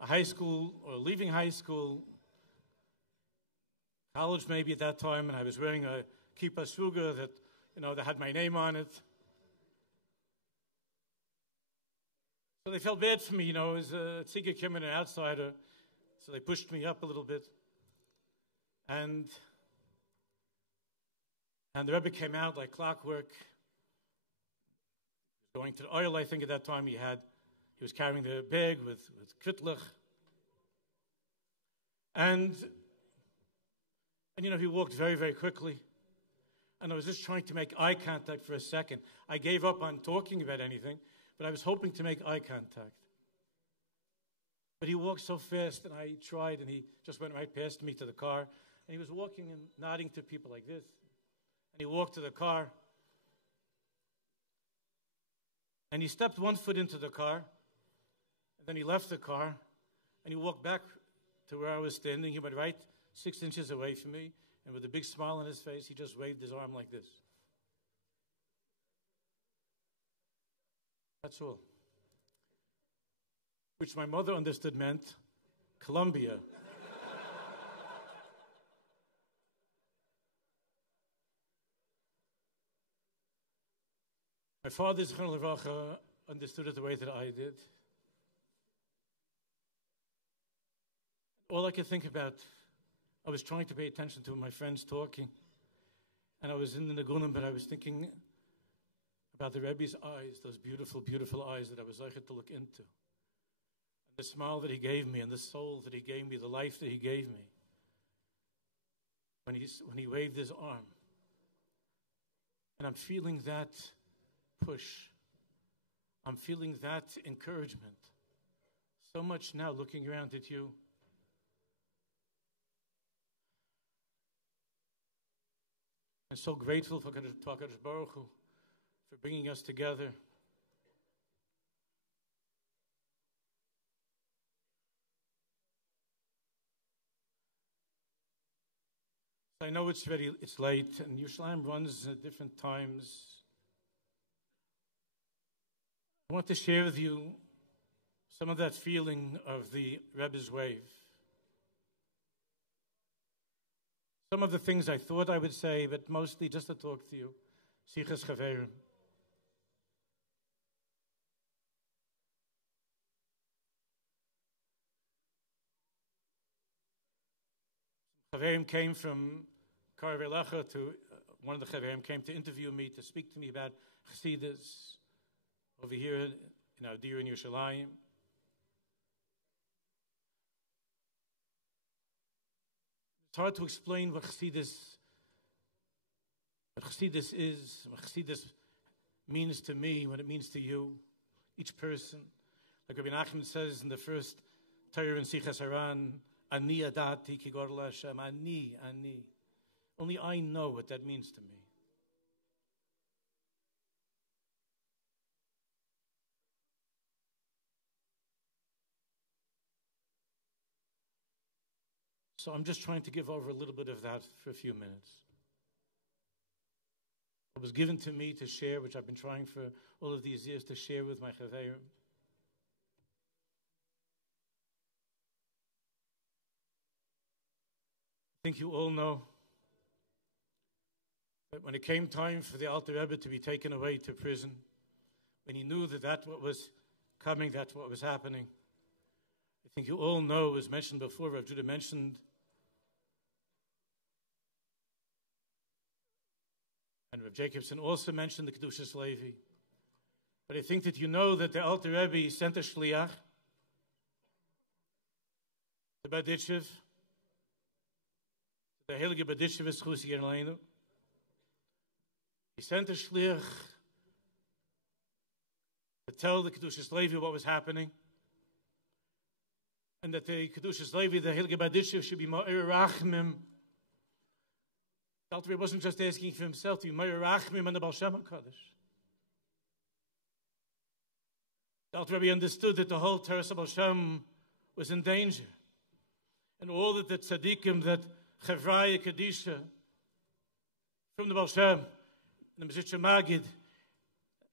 high school, or leaving high school, college maybe at that time, and I was wearing a kippah sruga that, you know, that had my name on it. So they felt bad for me, you know, as a tzigger coming, an outsider. So they pushed me up a little bit. And the Rebbe came out like clockwork. Going to the oil, I think at that time he was carrying the bag with kritlach. And you know, he walked very, very quickly. And I was just trying to make eye contact for a second. I gave up on talking about anything, but I was hoping to make eye contact. But he walked so fast, and I tried, and he just went right past me to the car. And he was walking and nodding to people like this. And he walked to the car. And he stepped one foot into the car. And then he left the car. And he walked back to where I was standing. He went right 6 inches away from me. And with a big smile on his face, he just waved his arm like this. That's all. Which my mother understood meant Colombia. My father, Zichrono Livracha, understood it the way that I did. All I could think about, I was trying to pay attention to my friends talking, and I was in the Nagunim, but I was thinking about the Rebbe's eyes, those beautiful, beautiful eyes that I was able to look into. And the smile that he gave me, and the soul that he gave me, the life that he gave me. When he waved his arm. And I'm feeling that push. I'm feeling that encouragement. So much now looking around at you. I'm so grateful for HaKadosh Baruch Hu for bringing us together. I know it's late, and Yerushalayim runs at different times. I want to share with you some of that feeling of the Rebbe's wave. Some of the things I thought I would say, but mostly just to talk to you. Sichas Chaverim. Chaverim came from Karvei Lecha to, one of the Chaverim came to interview me, to speak to me about Chassidus over here in our dear in Yerushalayim. It's hard to explain what Chassidus is, what Chassidus means to me, what it means to you, each person. Like Rabbi Nachman says in the first Torah in Sichas Haran, Ani adati ki gorla Hashem, Ani. Only I know what that means to me. So I'm just trying to give over a little bit of that for a few minutes. It was given to me to share, which I've been trying for all of these years to share with my Chaverim. I think you all know that when it came time for the Alter Rebbe to be taken away to prison, when he knew that that's what was coming, that's what was happening, I think you all know, it was mentioned before, Rav Judah mentioned, and And Rav Jacobson also mentioned the Kedushas Levi. But I think that you know that the Alter Rebbe sent a shliach, the Baditchev, the Heilige Baditchev is Chusi Yerleinu. He sent a shliach to tell the Kedushas Levi what was happening, and that the Kedushas Levi, the Heilige Baditchev, should be Ma'ir Rachmim. The Alter Rebbe wasn't just asking for himself to be Ma'ir Rachmim and the Baal Shem HaKadosh. The Alter Rebbe understood that the whole Teres Baal Shem was in danger. And all that the tzaddikim, that Chevraya Kedisha, from the Baal Shem, and the Mezritcher Magid,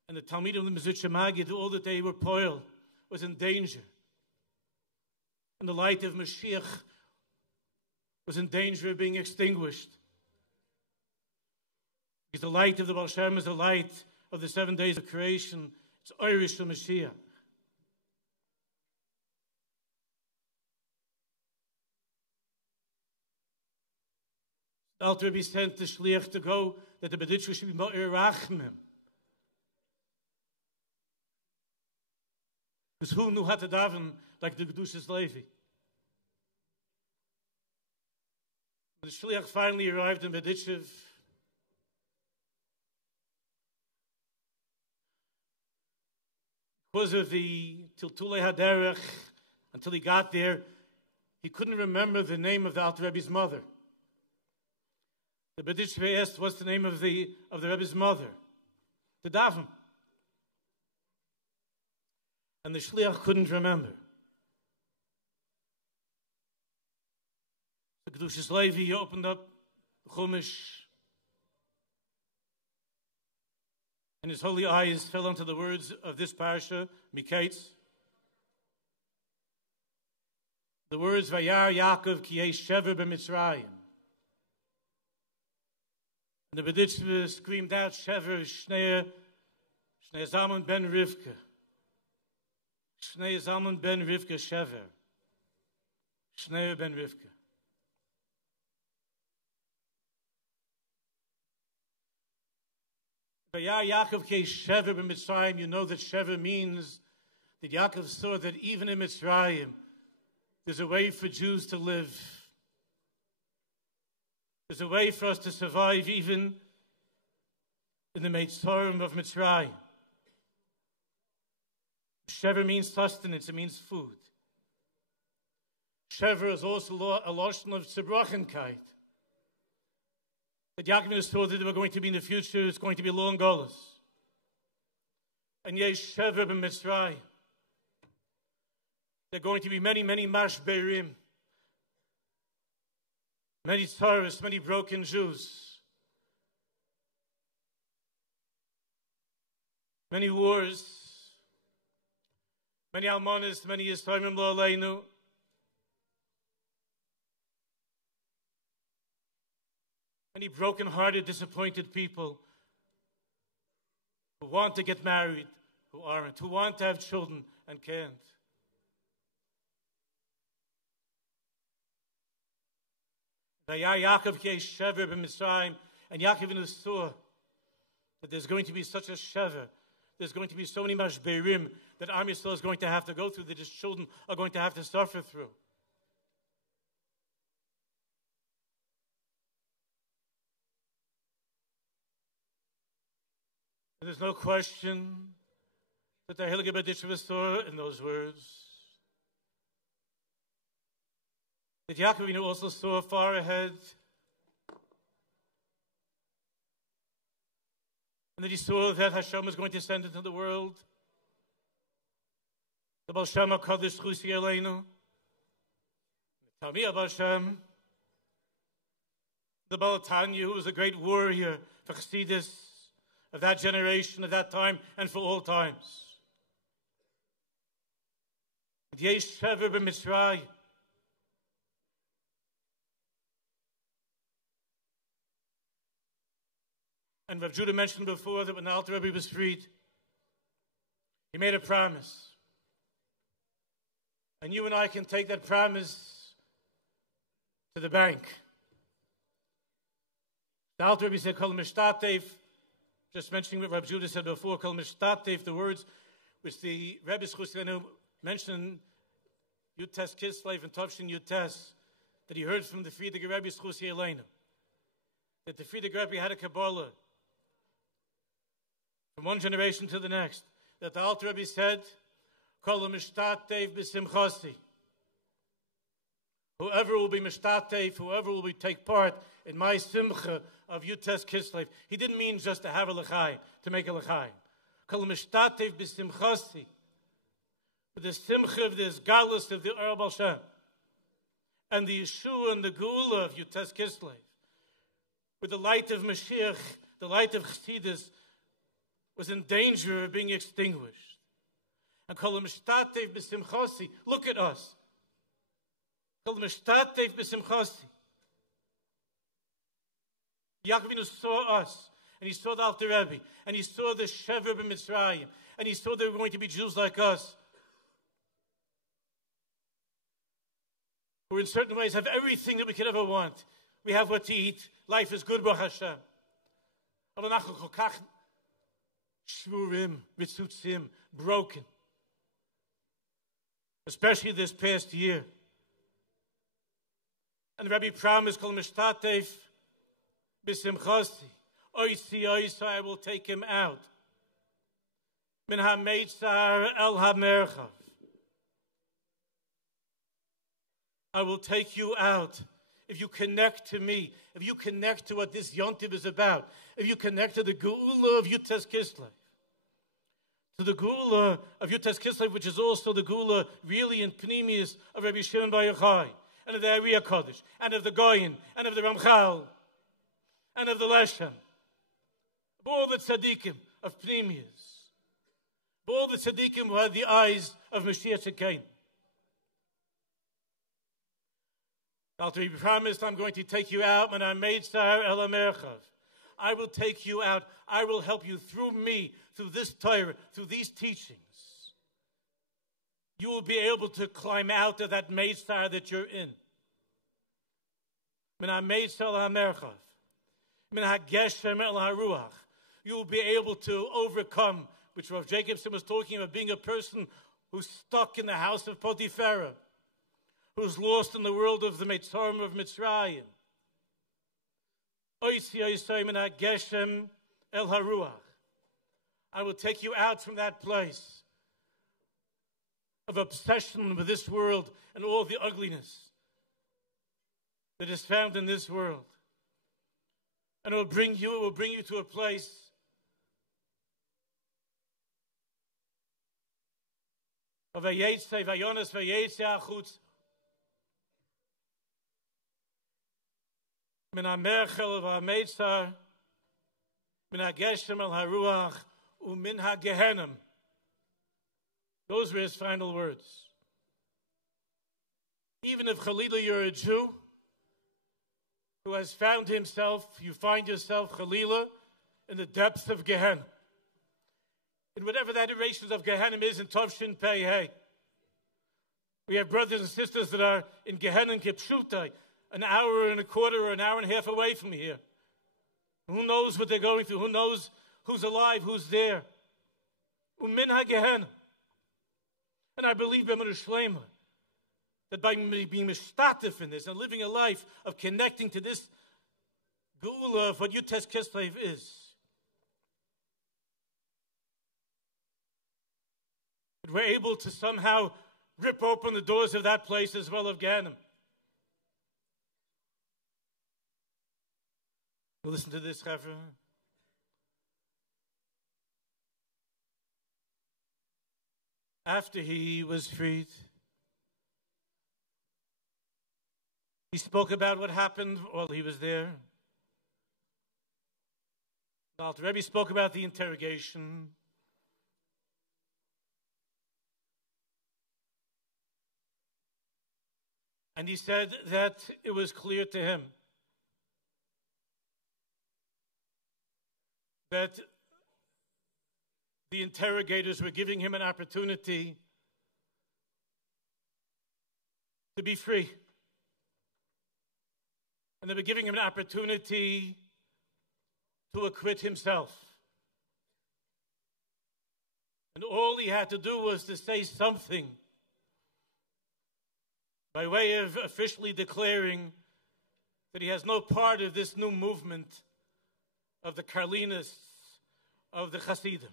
and the Talmidim of the Mezritcher Magid, all that they were poil, was in danger. And the light of Mashiach was in danger of being extinguished. Because the light of the Baal Shem is the light of the 7 days of creation. It's Irish to Mashiach. The Alter Rebbe sent the shliach to go that the Baditchev should be Ma'ir Rachmim. Because who knew how to daven like the Kedushas Levi? When the shliach finally arrived in Baditchev, because of the Tiltulei Haderech, until he got there, he couldn't remember the name of the Alter Rebbe's mother. The Baditchev asked, what's the name of the Rebbe's mother? The daven. And the shliach couldn't remember. The Kedushas Levi opened up Chumash, and his holy eyes fell onto the words of this parasha, Miketz. The words, Vayar Yaakov ki yesh shever b'Mitzrayim. And the Baditchev screamed out, Shever, Shnei Zalman ben Rivka. Shnei Zalman ben Rivka, Shever. Shnei ben Rivka. Vayar Yaakov ki yesh shever b'Mitzrayim. You know that Shever means that Yaakov saw that even in Mitzrayim, there's a way for Jews to live. There's a way for us to survive even in the Meitzorim of Mitzrayim. Shever means sustenance, it means food. Shever is also a lashon of Tzibrochenkait. That Yaakov saw that they were going to be in the future, it's going to be long golas. And yesh Shever b'Mitzrayim. There are going to be many, many mashberim. Many terrorists, many broken Jews. Many wars. Many almanas, many Yisraelim lo aleinu. Many broken-hearted, disappointed people who want to get married, who aren't, who want to have children and can't. Yaakov ki yesh shever b'Mitzrayim, and Yaakov saw that there's going to be such a shever, there's going to be so many mashberim that Am Yisrael is going to have to go through, that his children are going to have to suffer through. And there's no question that the Heilige Baditchev saw in those words. That Yaakov also saw far ahead, and that he saw that Hashem was going to send into the world the Baal Shem HaKadosh Chusi Yerleinu, the Talmid Baal Shem, the Baal Tanya, who was a great warrior for Chassidus of that generation, of that time, and for all times. Yesh Shever b'Mitzrayim. And Rav Judah mentioned before that when the Alter Rebbe was freed, he made a promise. And you and I can take that promise to the bank. The Alter Rebbe said, Kol mishtatev Just mentioning what Rabbi Judah said before, Kol Mishtatev, the words which the Rebbe Schussenu mentioned in Yutes Kislev and Tovshin Yutes, that he heard from the Frierdiker Rebbe Schusi Elena, that the Frierdiker Rebbe had a Kabbalah from one generation to the next, that the Alter Rebbe said, Kol Mishtatev b'simchasi. Whoever will be mishtatev, whoever will take part in my simcha of Yutes Kislev. He didn't mean just to have a l'chaim, to make a l'chaim. Kol mishtatev b'simchasi. With the simcha of this galus of the Arab Hashem. And the Yeshua and the Geula of Yutes Kislev. With the light of Mashiach, the light of Chassidus, was in danger of being extinguished. And Kol mishtatev b'simchasi. Look at us. Kol mishtatev b'simchasi. Yaakov Avinu saw us, and he saw the Alter Rebbe, and he saw the Shever b'Mitzrayim, and he saw there were going to be Jews like us, who in certain ways have everything that we could ever want. We have what to eat. Life is good, Baruch Hashem. Aber nachher kol kach shvurim, mitzutzim, broken. Especially this past year. And the Rebbe promised, Kol mishtatev b'simchasi, oisi, I will take him out. Min ha-meitzar el ha-merchav. I will take you out. If you connect to me, if you connect to what this Yontiv is about, if you connect to the Geula of Yutes Kislev, to the Geula of Yutes Kislev, which is also the Geula really in Pnimius of Rabbi Shimon Bar Yochai, and of the Ariya Kodesh, and of the Goyin, and of the Ramchal, and of the Leshem, of all the tzaddikim of Pnimius, of all the tzaddikim who had the eyes of Mashiach Shekain. Alter Rebbe promised, I'm going to take you out, and I made Sar El Amerchav. I will take you out. I will help you through me, through this Torah, through these teachings. You will be able to climb out of that Meitzar that you're in. Min ha-Meitzar el ha-Merchav. Min ha-Geshem el ha-Ruach. You will be able to overcome, which Rav Jacobson was talking about, being a person who's stuck in the house of Potiphera, who's lost in the world of the Meitzarim of Mitzrayim. Oisi oisai min ha-Geshem el ha-Ruach. I will take you out from that place of obsession with this world and all the ugliness that is found in this world. And it will bring you to a place of Vayetzei, Vayonas, Vayetzei achutz, min ha-merchel va-meitzar, min ha-geshem el ha-ruach, u'min ha-gehenim. Those were his final words. Even if Chalila, you're a Jew who has found himself, you find yourself, Chalila, in the depths of Gehenna. In whatever that iterations of Gehenna is in Tovshin Pei Hey. We have brothers and sisters that are in Gehenna and Kipshutai, an hour and a quarter or an hour and a half away from here. Who knows what they're going through? Who knows who's alive, who's there? Umin ha-Gehenna. And I believe B'Emunah Shlema that by being mishtatif in this and living a life of connecting to this Geula of what Yutes Kislev is, that we're able to somehow rip open the doors of that place as well of Gehenna. Listen to this, Chavra. After he was freed, he spoke about what happened while he was there. The Alter Rebbe spoke about the interrogation. And he said that it was clear to him that the interrogators were giving him an opportunity to be free. And they were giving him an opportunity to acquit himself. And all he had to do was to say something by way of officially declaring that he has no part of this new movement of the Karlinists, of the Hasidim.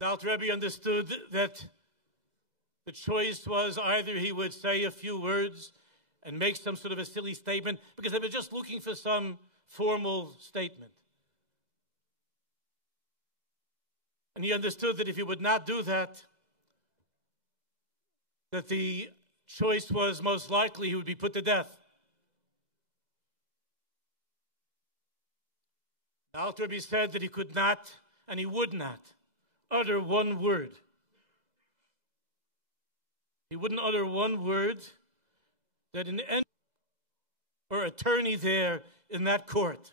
The Alter Rebbe understood that the choice was either he would say a few words and make some sort of a silly statement, because they were just looking for some formal statement. And he understood that if he would not do that, that the choice was most likely he would be put to death. The Alter Rebbe said that he could not and he would not utter one word. He wouldn't utter one word that an or attorney there in that court,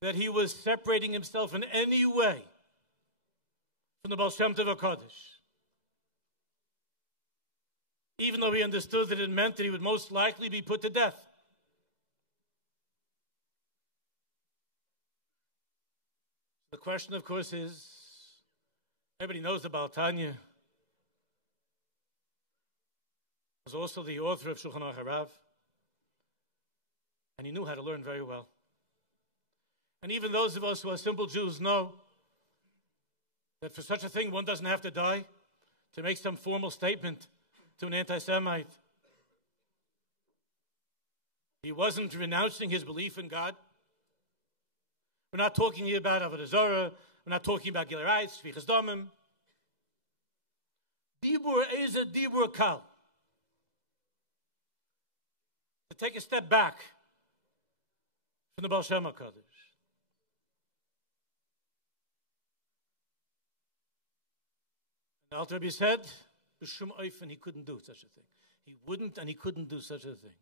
that he was separating himself in any way from the Baal Shem Tov HaKadosh. Even though he understood that it meant that he would most likely be put to death. The question, of course, is, everybody knows about Tanya. Was also the author of Shulchan Aruch Harav, and he knew how to learn very well. And even those of us who are simple Jews know that for such a thing one doesn't have to die to make some formal statement to an anti-Semite. He wasn't renouncing his belief in God. We're not talking here about Avodah Zarah. We're not talking about Gilarayis, Shvichas Damim. Dibur is a dibur kal. To take a step back from the Baal Shem HaKadosh. And Alter Rebbe said, B'shum Oifen, he couldn't do such a thing. He wouldn't and he couldn't do such a thing.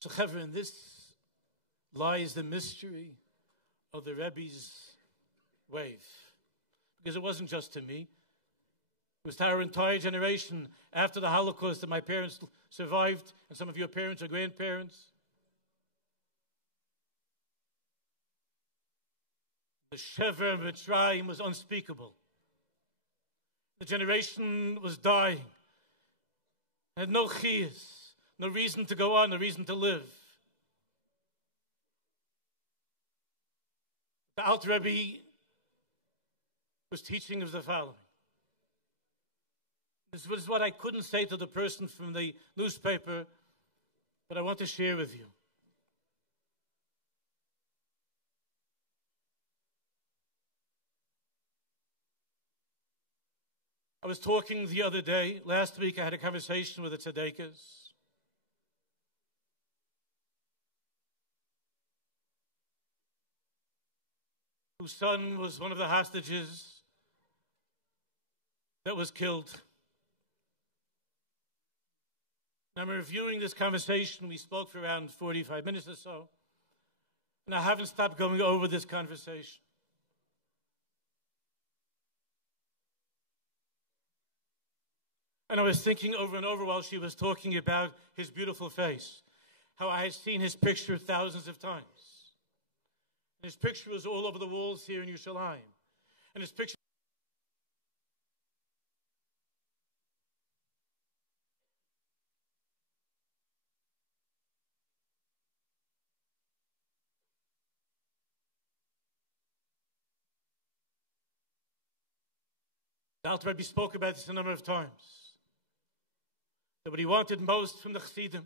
So, Chevra, in this lies the mystery of the Rebbe's wave. Because it wasn't just to me. It was to our entire generation after the Holocaust that my parents survived, and some of your parents or grandparents. The Shever Mitzrayim was unspeakable. The generation was dying. Had no chiyas, no reason to go on, no reason to live. The Alter Rebbe was teaching us the following. This was what I couldn't say to the person from the newspaper, but I want to share with you. I was talking the other day, last week I had a conversation with the tzaddikas. Whose son was one of the hostages that was killed. And I'm reviewing this conversation. We spoke for around 45 minutes or so. And I haven't stopped going over this conversation. And I was thinking over and over while she was talking about his beautiful face, how I had seen his picture thousands of times. And his picture was all over the walls here in Yerushalayim. And his picture the Alter Rebbe spoke about this a number of times. That what he wanted most from the Chassidim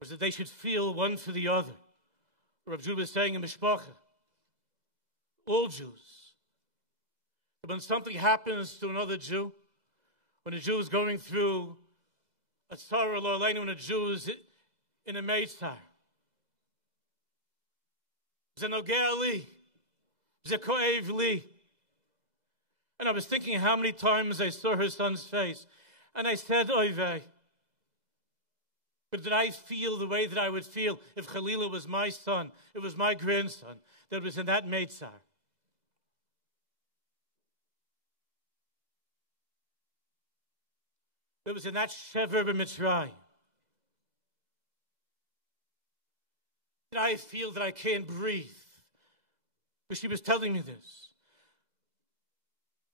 was that they should feel one for the other. Rav Judah was saying in Mishpacha, all Jews, that when something happens to another Jew, when a Jew is going through a tzara lo aleinu, when a Jew is in a meitzar, ze nogea li, ze ko'ev li. And I was thinking how many times I saw her son's face. And I said, oy vey. But did I feel the way that I would feel if Khalila was my son, it was my grandson, that was in that meitzar? That was in that Shever b'Mitzrayim. And I feel that I can't breathe. But she was telling me this.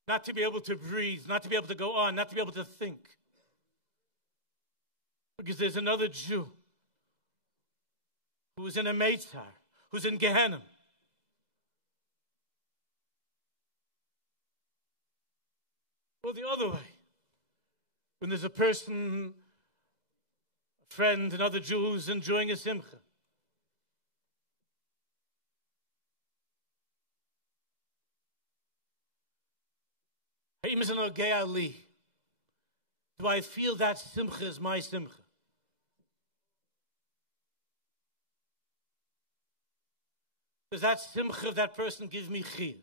Not to be able to breathe, not to be able to go on, not to be able to think. Because there's another Jew who is in a Meitzar, who's in Gehenna. Or the other way. When there's a person, a friend, another Jew who's enjoying a simcha. Do I feel that simcha is my simcha? Does that simcha of that person give me chiyus?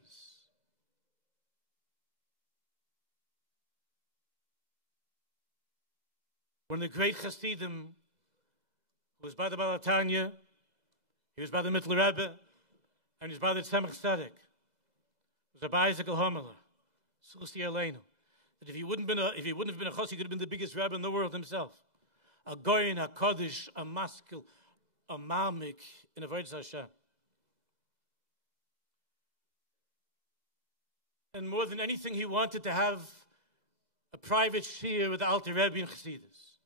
When the great Hasidim, who was by the Baal Tanya, he was by the Mittler Rebbe, and he was by the Tzemach Tzedek, was Rabbi Isaac Homela, Susi Aleinu, that if he wouldn't have been a chos, he could have been the biggest rabbi in the world himself. A goyin, a kaddish, a maskil, a malmik in avodas Hashem. And more than anything, he wanted to have a private shir with the Alter Rebbe in Chassidus.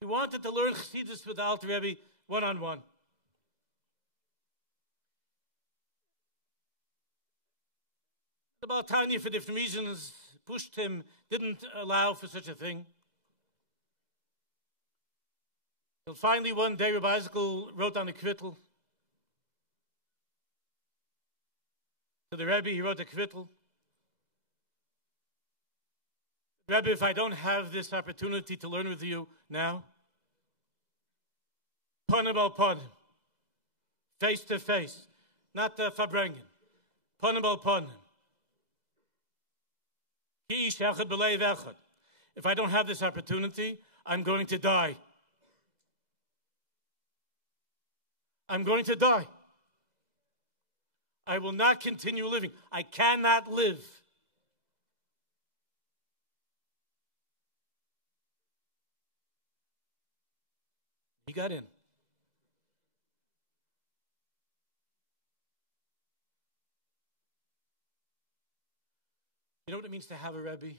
He wanted to learn Chassidus with the Alter Rebbe one-on-one. The Baal Tanya, for different reasons, pushed him, didn't allow for such a thing. Till finally one day, Rabbi Ezekiel wrote down a kvittel. To the Rebbe, he wrote a kvittel. Rebbe, if I don't have this opportunity to learn with you now, panim al panim, face to face, not verbrengen, panim al panim. If I don't have this opportunity, I'm going to die. I'm going to die. I will not continue living. I cannot live. He got in. You know what it means to have a Rebbe?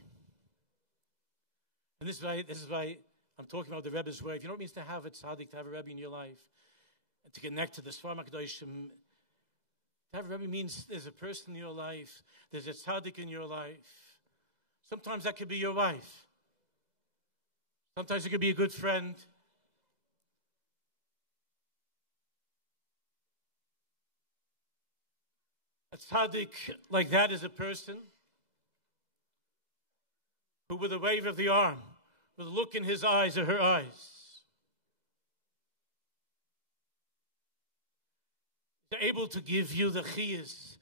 And this is why I'm talking about the Rebbe's way. If you know what it means to have a tzaddik, to have a Rebbe in your life, and to connect to the Sfar HaKadoshim, to have a Rebbe means there's a person in your life, there's a tzaddik in your life. Sometimes that could be your wife. Sometimes it could be a good friend. A tzaddik like that is a person who, with a wave of the arm, with a look in his eyes or her eyes, is able to give you the chiyus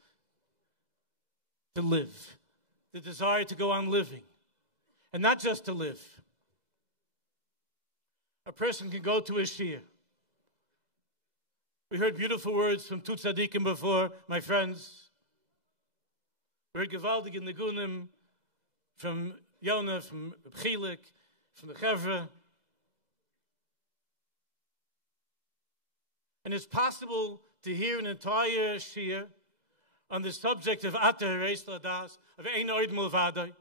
to live, the desire to go on living, and not just to live. A person can go to a shir. We heard beautiful words from two tzaddikim before, my friends. We heard gewaldig in the gunim from Yonah, from Chilik, from the Chevra. And it's possible to hear an entire shir on the subject of Atar Reis Ladas, of Ein Oid Mulvadai.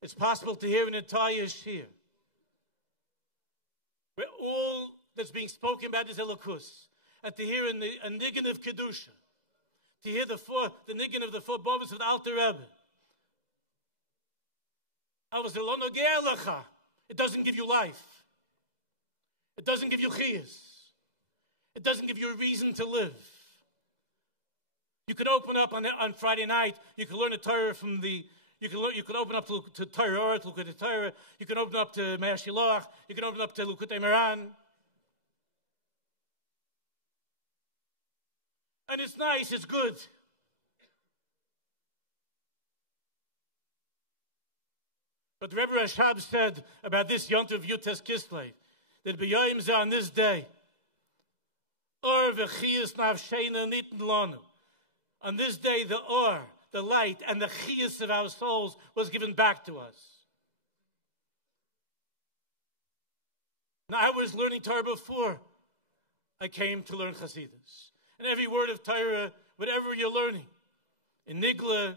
It's possible to hear an entire shir where all that's being spoken about is Elokus, and to hear a niggin of Kedusha, to hear the niggin of the four bovas of the Alter Rebbe. It doesn't give you life. It doesn't give you chiyus. It doesn't give you a reason to live. You could open up on Friday night. You could learn a Torah from the. You could open up to Torah, to Lukutei Torah. You can open up to Me'er Shilach. You can open up to Lukutei Moran. And it's nice. It's good. But Rebbe Rashab said about this Yontiv Yutes Kislev, that b'yoyim zeh on this day, or v'chiyus nafsheina nitn lanu. On this day, the or, the light, and the chiyus of our souls was given back to us. Now, I was learning Torah before. I came to learn Chassidus. And every word of Torah, whatever you're learning, in Nigla,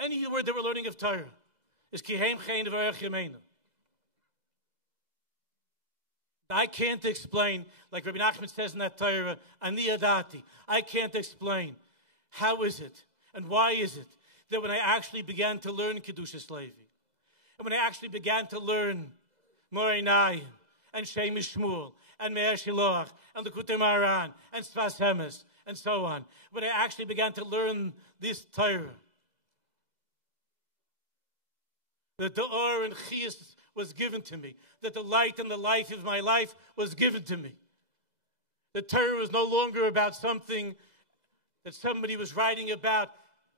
any word that we're learning of Torah, is Kihem Chein V'Arech Yameinu. I can't explain, like Rabbi Nachman says in that Torah, Ani Yadati. I can't explain how is it and why is it that when I actually began to learn Kedushas Levi, and when I actually began to learn Moreh Nayim, and Shem Shmuel, and Meir Shiloach, and the Likutei Moharan, and Sfas Emes, and so on, when I actually began to learn this Torah, that the Or and Chiyas was given to me, that the light and the life of my life was given to me. The Torah was no longer about something that somebody was writing about,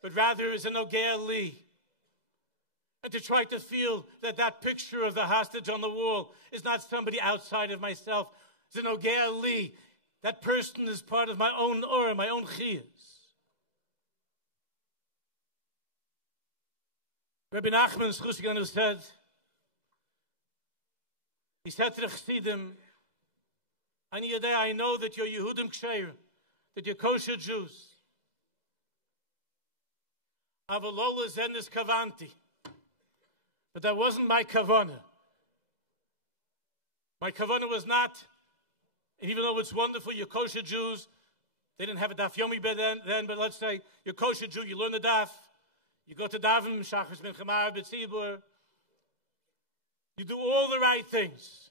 but rather is an Ogea Li. And to try to feel that that picture of the hostage on the wall is not somebody outside of myself. It's an Ogea Li. That person is part of my own Or, my own Chiyas. Rabbi Nachman Schusigan said, he said to the Chassidim, I know that you're Yehudim Ksheir, that you're kosher Jews. Avalola Zenis Kavanti. But that wasn't my kavanah. My kavanah was not, and even though it's wonderful, you're kosher Jews, they didn't have a daf yomi then, but let's say you're kosher Jew, you learn the daf, you go to davim, shachris min chamar b'tzibur, you do all the right things.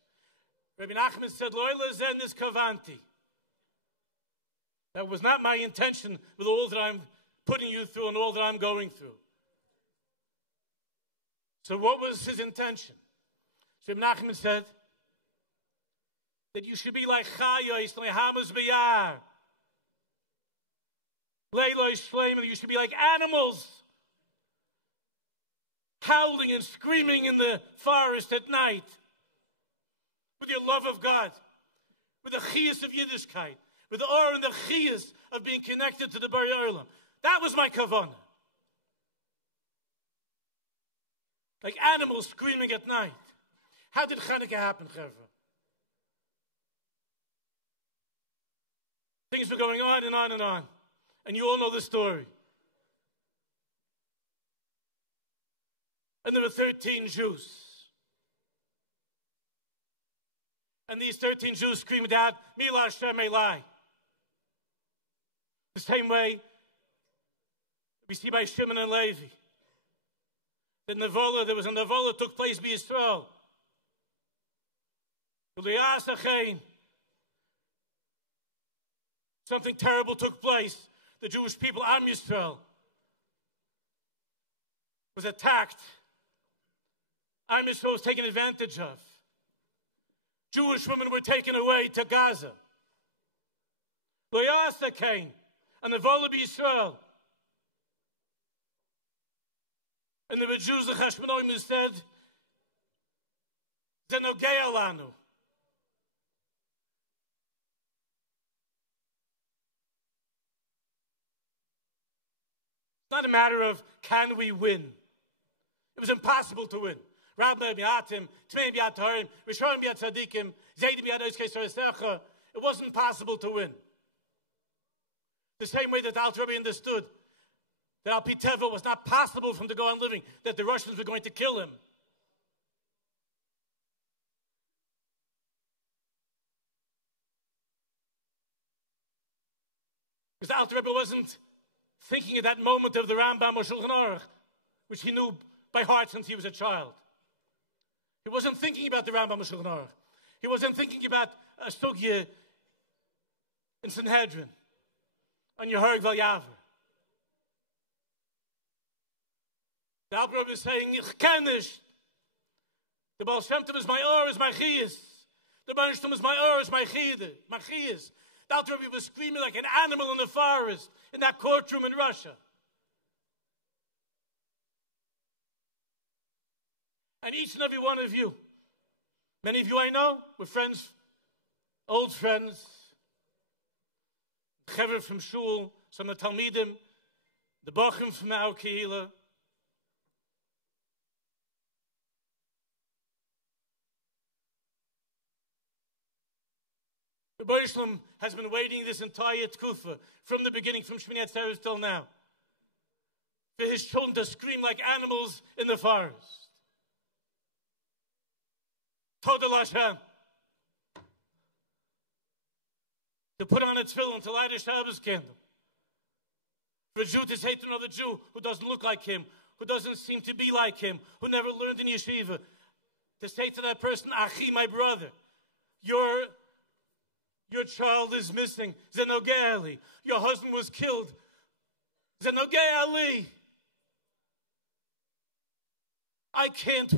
Rabbi Nachman said, Loila Zenis Kavanti. That was not my intention with all that I'm putting you through and all that I'm going through. So what was his intention? So Rabbi Nachman said that you should be like Chayos, Lehamas B'yar, Leiloi Shleiman, you should be like animals, howling and screaming in the forest at night, with your love of God, with the Chiyas of Yiddishkeit, with the Or and the Chiyas of being connected to the Borei Olam. That was my kavanah. Like animals screaming at night. How did Chanukah happen, Chevra? Things were going on and on and on. And you all know the story. And there were 13 Jews. And these 13 Jews screamed out, Mila Hashem Elai. The same way we see by Shimon and Levi. The Nevola, there was a Nevola took place by Yisrael. Something terrible took place. The Jewish people, Am Yisrael, was attacked. Am Yisrael was taken advantage of. Jewish women were taken away to Gaza. Loyasa came, and the Nevola by Yisrael. And there were Jews, the Chashmonim, who said, Zenogea lanu. It's not a matter of can we win. It was impossible to win. Rabbi bi'atim, Tmei bi'at harim, Rishonim bi'at tzadikim, Zaydi bi'at oiskei soresecha. It wasn't possible to win. The same way that Alter Rebbe understood that Al Pi Teva was not possible for him to go on living, that the Russians were going to kill him. Because Alter Rebbe wasn't thinking at that moment of the Rambam or Shulchan Aruch, which he knew by heart since he was a child. He wasn't thinking about the Rambam or Shulchan Aruch. He wasn't thinking about a sugya in Sanhedrin on Yehorig Val Yaver. The Alter Rebbe is saying, Ich kenn nicht. The Baal Shem Tov is my Or, is my Chiyas. The Baal Shem Tov is my Or, is my Chiyas. The Alter Rebbe was screaming like an animal in the forest in that courtroom in Russia. And each and every one of you, many of you I know, we're friends, old friends, Chaver from Shul, some of the Talmidim, the Bochum from our Kehillah. Rebbeinu Shalom has been waiting this entire tkufa, from the beginning, from Shmini Atzeres till now, for his children to scream like animals in the forest. Toda Hashem. To put on a tefillin, to light a Shabbos candle. For a Jew to say to another Jew who doesn't look like him, who doesn't seem to be like him, who never learned in yeshiva, to say to that person, Achi, my brother, your child is missing. Zenogeh Ali. Your husband was killed. Zenogeh Ali. I can't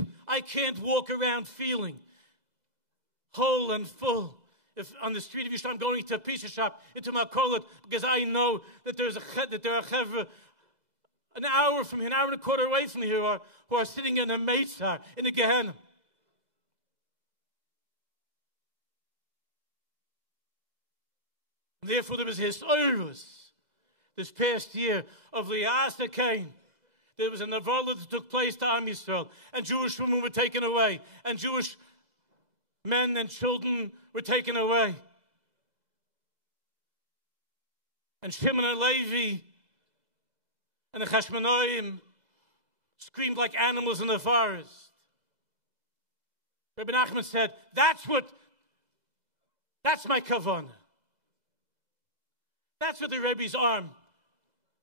walk around feeling whole and full. If on the street of Yisrael I'm going to a pizza shop, into Makolet, because I know that there are chevra an hour from here, an hour and a quarter away from here, who are sitting in a Meitzar, in a Gehenna. Therefore, there was Hisorus this past year of Liasa Cain. There was a Nevolah that took place to Am Yisrael, and Jewish women were taken away, and Jewish men and children were taken away. And Shimon and Levi and the Chashmonaim screamed like animals in the forest. Rabbi Nachman said, that's my kavanah. That's what the Rebbe's arm,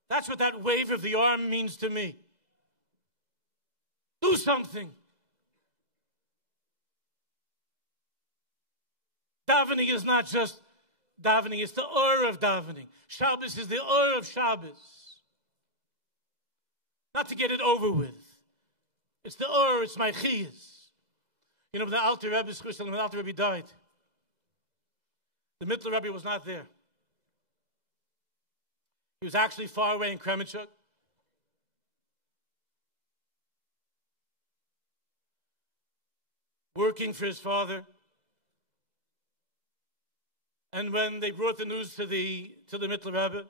that's what that wave of the arm means to me. Do something. Davening is not just davening, it's the or of davening. Shabbos is the or of Shabbos. Not to get it over with. It's the or, it's my chiyas. You know, when the Alter Rebbe died, the Mittler Rebbe was not there. He was actually far away in Kremenchuk. Working for his father. And when they brought the news to the Mittler Rebbe,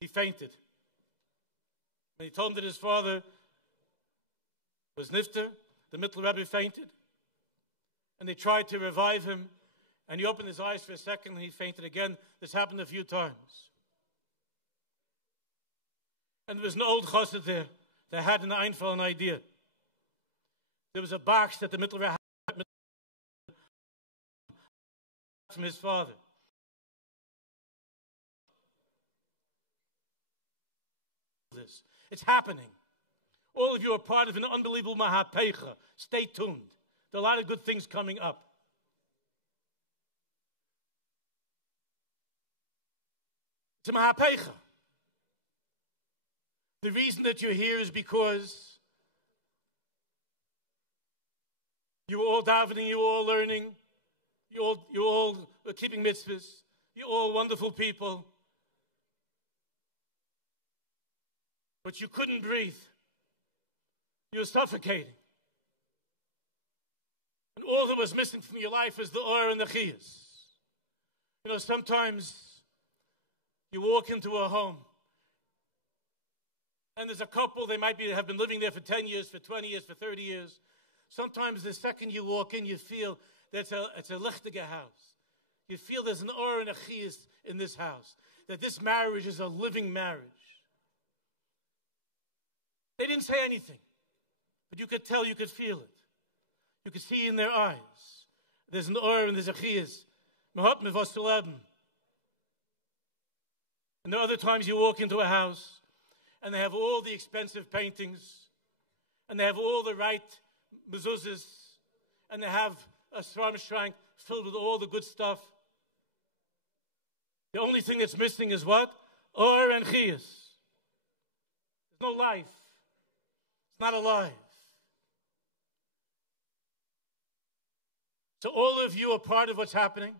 he fainted. And he told him that his father was nifter. The Mittler Rebbe fainted. And they tried to revive him. And he opened his eyes for a second and he fainted again. This happened a few times. And there was an old chassid there that had an Einfall, an idea. There was a box that the Mittler Rebbe had from his father. It's happening. All of you are part of an unbelievable mahapecha. Stay tuned. There are a lot of good things coming up. It's a mahapecha. The reason that you're here is because you're all davening, you're all learning, you're all keeping mitzvahs, you're all wonderful people. But you couldn't breathe. You were suffocating. And all that was missing from your life is the or and the chiyas. You know, sometimes you walk into a home and there's a couple, they might have been living there for 10 years, for 20 years, for 30 years. Sometimes the second you walk in, you feel that it's a lichtige house. You feel there's an or and a chiyas in this house. That this marriage is a living marriage. They didn't say anything. But you could tell, you could feel it. You could see in their eyes. There's an or and there's a chiyas. Mehat mevas to leben. And there are other times you walk into a house and they have all the expensive paintings, and they have all the right mezuzahs, and they have a Sfarim shrine filled with all the good stuff. The only thing that's missing is what? Or and chiyas. There's no life. It's not alive. So all of you are part of what's happening.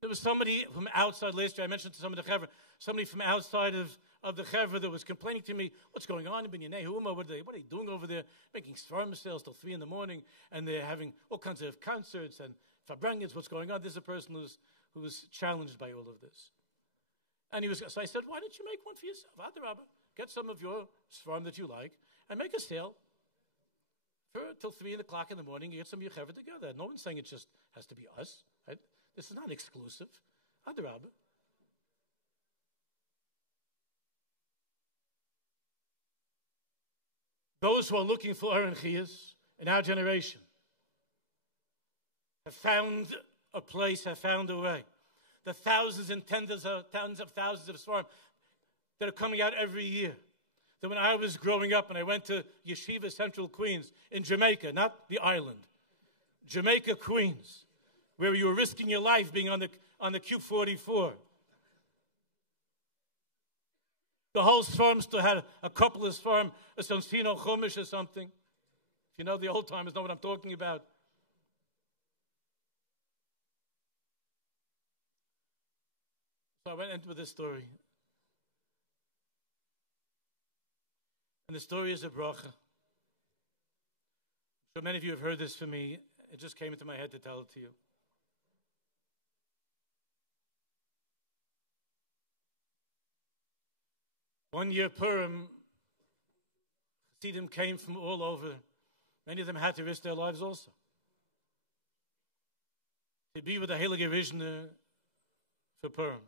There was somebody from outside last year, I mentioned to some of the chevra, somebody from outside of the chevra that was complaining to me, what's going on in Binyanei Huma? What are they doing over there? Making Sfarim sales till 3 a.m, and they're having all kinds of concerts and fabrangans. What's going on? This is a person who's challenged by all of this. And so I said, why don't you make one for yourself? Adarabba, get some of your Sfarim that you like and make a sale till 3 o'clock in the morning, you get some Yechevet together. No one's saying it just has to be us. Right? This is not exclusive. Adarabah. Those who are looking for Oren Chiyas in our generation have found a place, have found a way. The thousands and tens of thousands of Sfarim that are coming out every year. That when I was growing up and I went to Yeshiva Central Queens in Jamaica, not the island, Jamaica, Queens, where you were risking your life being on the Q44. The whole Sfarim still had a couple of Sfarim, a Sonsino Chumash or something. If you know the old timers know what I'm talking about. So I went into this story. And the story is a bracha. So many of you have heard this from me. It just came into my head to tell it to you. One year Purim, Chassidim came from all over. Many of them had to risk their lives also. To be with the Heilige Rishna for Purim.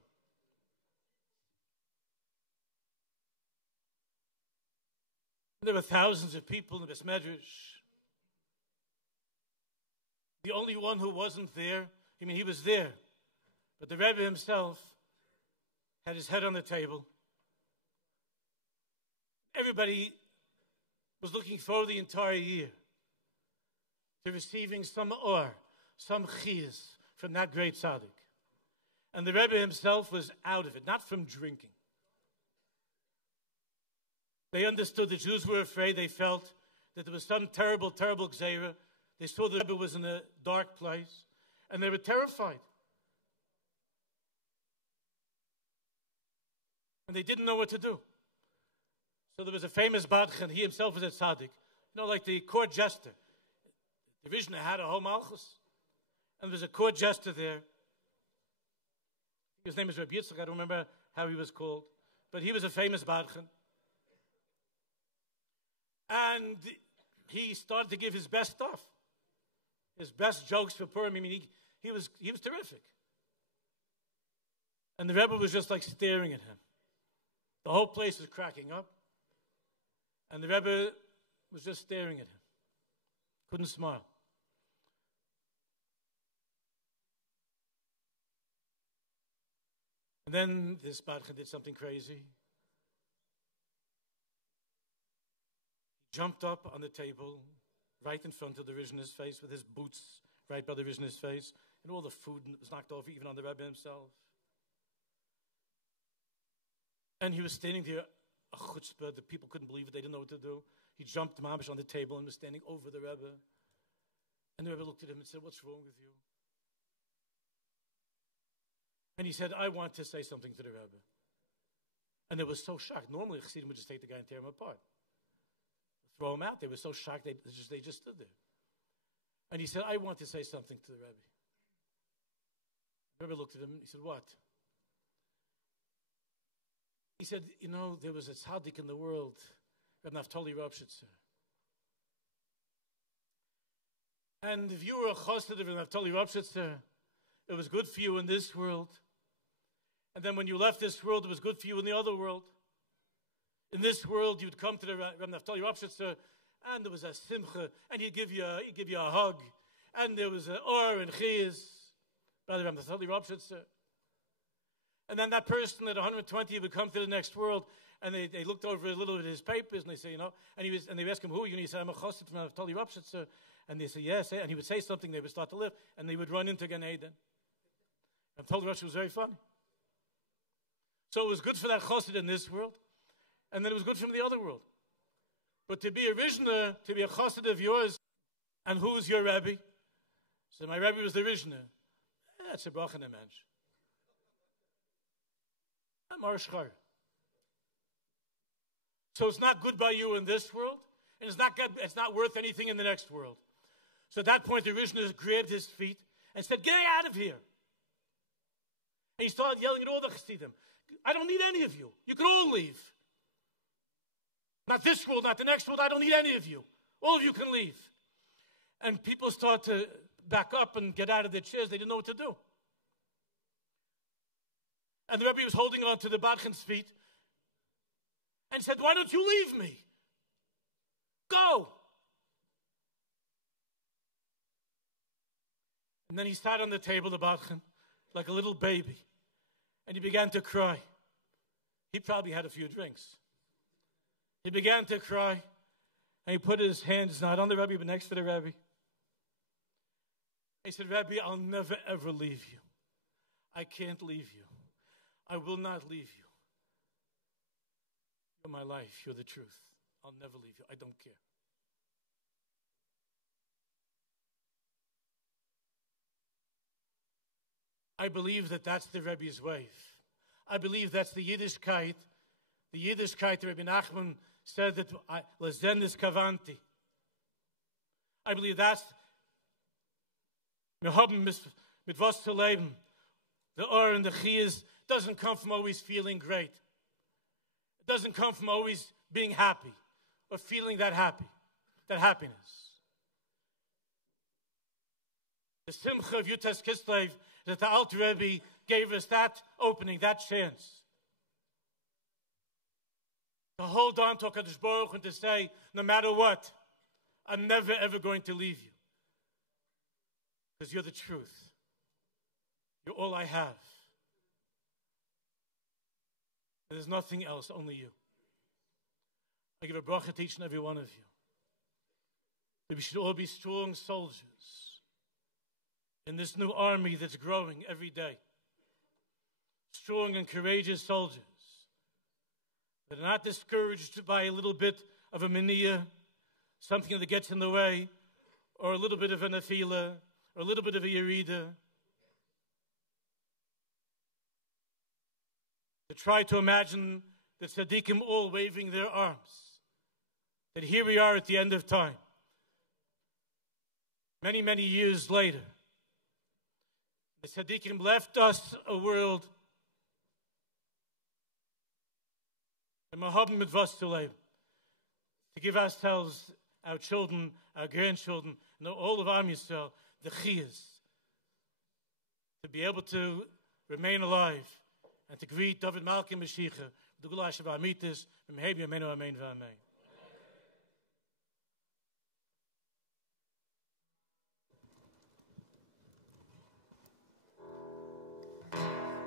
There were thousands of people in the Beis Medrash. The only one who wasn't there, he was there, but the Rebbe himself had his head on the table. Everybody was looking forward the entire year to receiving some or, some chiyas from that great tzaddik. And the Rebbe himself was out of it, not from drinking. They understood the Jews were afraid. They felt that there was some terrible, terrible gzeira. They saw the Rebbe was in a dark place, and they were terrified. And they didn't know what to do. So there was a famous Badchen. He himself was a tzaddik. Like the court jester. The Rishna had a whole malchus. And there was a court jester there. His name is Rabbi Yitzchak. I don't remember how he was called. But he was a famous Badchen. And he started to give his best stuff. His best jokes for Purim. He was terrific. And the Rebbe was just like staring at him. The whole place was cracking up. And the Rebbe was just staring at him. Couldn't smile. And then this Badchen did something crazy. He jumped up on the table right in front of the Rishna's face with his boots right by the Rishna's face, and all the food was knocked over even on the Rebbe himself. And he was standing there, a chutzpah, the people couldn't believe it, they didn't know what to do. He jumped mamish on the table and was standing over the Rebbe. And the Rebbe looked at him and said, "What's wrong with you?" And he said, "I want to say something to the Rebbe." And they were so shocked. Normally, Chassidim would just take the guy and tear him apart. Throw him out. They were so shocked, they just stood there. And he said, "I want to say something to the Rebbe." The Rebbe looked at him and he said, "What?" He said, there was a tzaddik in the world, Reb Naftali Ropshitzer. And if you were a chassid of Reb Naftali Ropshitzer, it was good for you in this world. And then when you left this world, it was good for you in the other world. In this world, you would come to the Reb Naftali Ropshitzer, and there was a simcha, and he'd give you a hug, and there was an or and chiyas by the Reb Naftali Ropshitzer. And then that person at 120 would come to the next world, and they looked over a little bit of his papers, and they say, and they ask him, "Who are you?" And he said, "I'm a chassid from Naftali Ropshitzer." And they say, "Yes," and he would say something, they would start to live, and they would run into Gan Eden. Naftali Ropshitzer was very funny. So it was good for that chassid in this world, and then it was good for him in the other world. But to be a Rishna, to be a chassid of yours, and who's your Rebbe? So my Rebbe was the Rishna. That's a bracha in a mensch. So it's not good by you in this world, and it's not worth anything in the next world. So at that point, the Rishna grabbed his feet and said, "Get out of here." And he started yelling at all the Chassidim, "I don't need any of you. You can all leave. Not this world, not the next world. I don't need any of you. All of you can leave." And people start to back up and get out of their chairs. They didn't know what to do. And the Rebbe was holding on to the Badchan's feet and said, "Why don't you leave me? Go." And then he sat on the table, the Badchan, like a little baby, and he began to cry. He probably had a few drinks. He began to cry, and he put his hands not on the Rebbe, but next to the Rebbe. He said, "Rebbe, I'll never ever leave you. I can't leave you. I will not leave you. You're my life. You're the truth. I'll never leave you. I don't care." I believe that that's the Rebbe's wave. I believe that's the Yiddishkeit. The Yiddishkeit, the Rebbe Nachman said that Lezenis Kavanti. I believe that's Wir haben mit was zu leben. The Or and the Chiyas doesn't come from always feeling great. It doesn't come from always being happy or feeling that happiness. The Simcha of Yutas Kislev, that the Alter Rebbe gave us that opening, that chance to hold on to HaKadosh Baruch Hu and to say, no matter what, I'm never ever going to leave you. Because you're the truth. You're all I have. There's nothing else, only you. I give a bracha to each and every one of you. That we should all be strong soldiers in this new army that's growing every day. Strong and courageous soldiers that are not discouraged by a little bit of a mania, something that gets in the way, or a little bit of a nefila, or a little bit of a yerida. To try to imagine the tzaddikim all waving their arms. That here we are at the end of time. Many, many years later. The tzaddikim left us a world to give ourselves, our children, our grandchildren, and all of Am Yisrael, the chiyas, to be able to remain alive and to greet David Malki Mashiach, the Gula Sheva Amitis, Mehebi Amenu Amen V'Amen.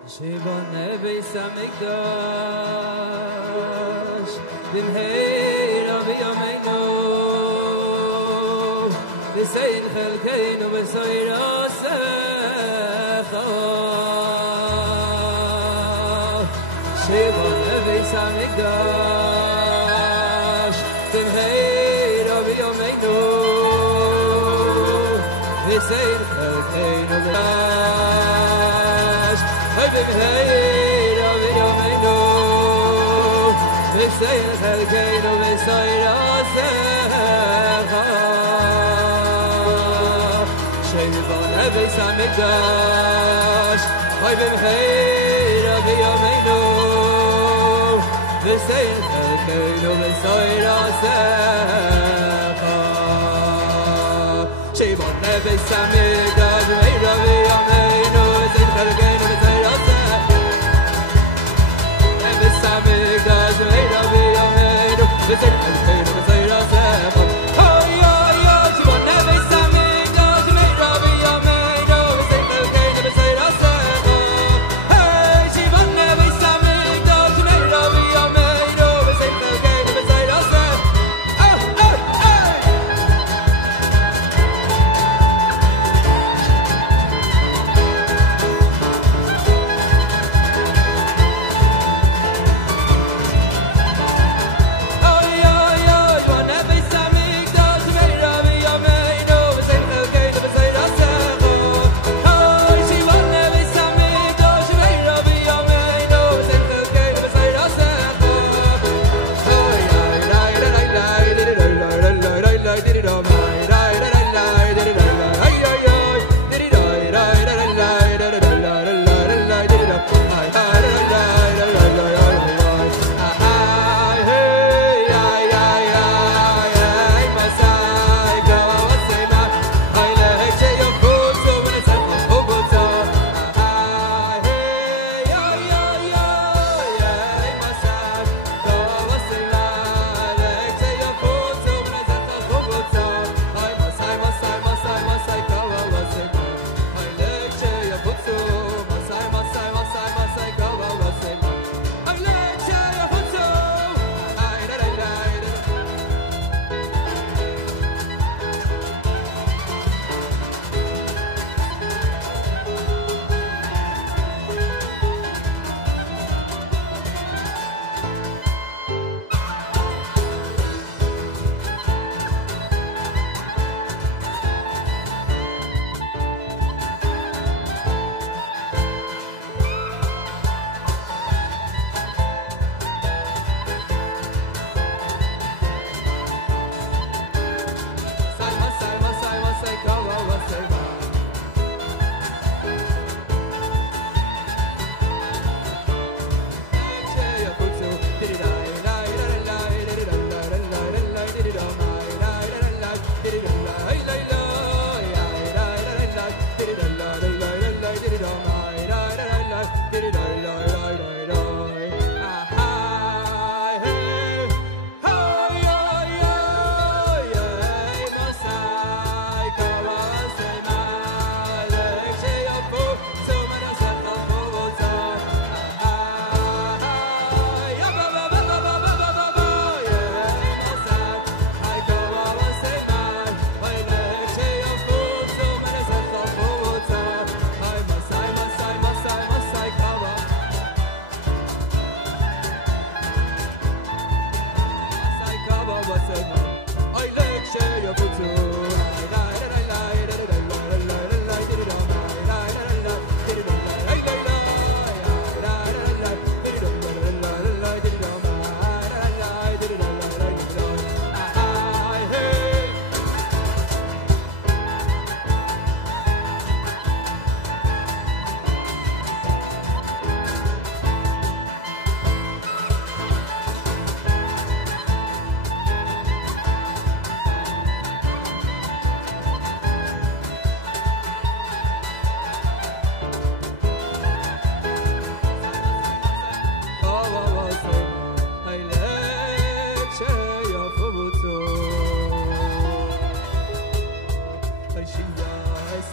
Sheboneh Beis Hamikdash B'mheira b'yameinu V'sein chelkeinu v'soirasecha Sheboneh Beis Hamikdash B'mheira b'yameinu V'sein chelkeinu B'mheira b'yameinu V'sein chelkeinu v'soirasecha Sheboneh Beis Hamikdash B'mheira b'yameinu V'sein chelkeinu v'soirasecha Sheboneh Beis Hamikdash B'mheira b'yameinu V'sein chelkeinu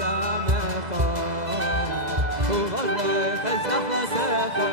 سامخا وغرق الزحمة سافا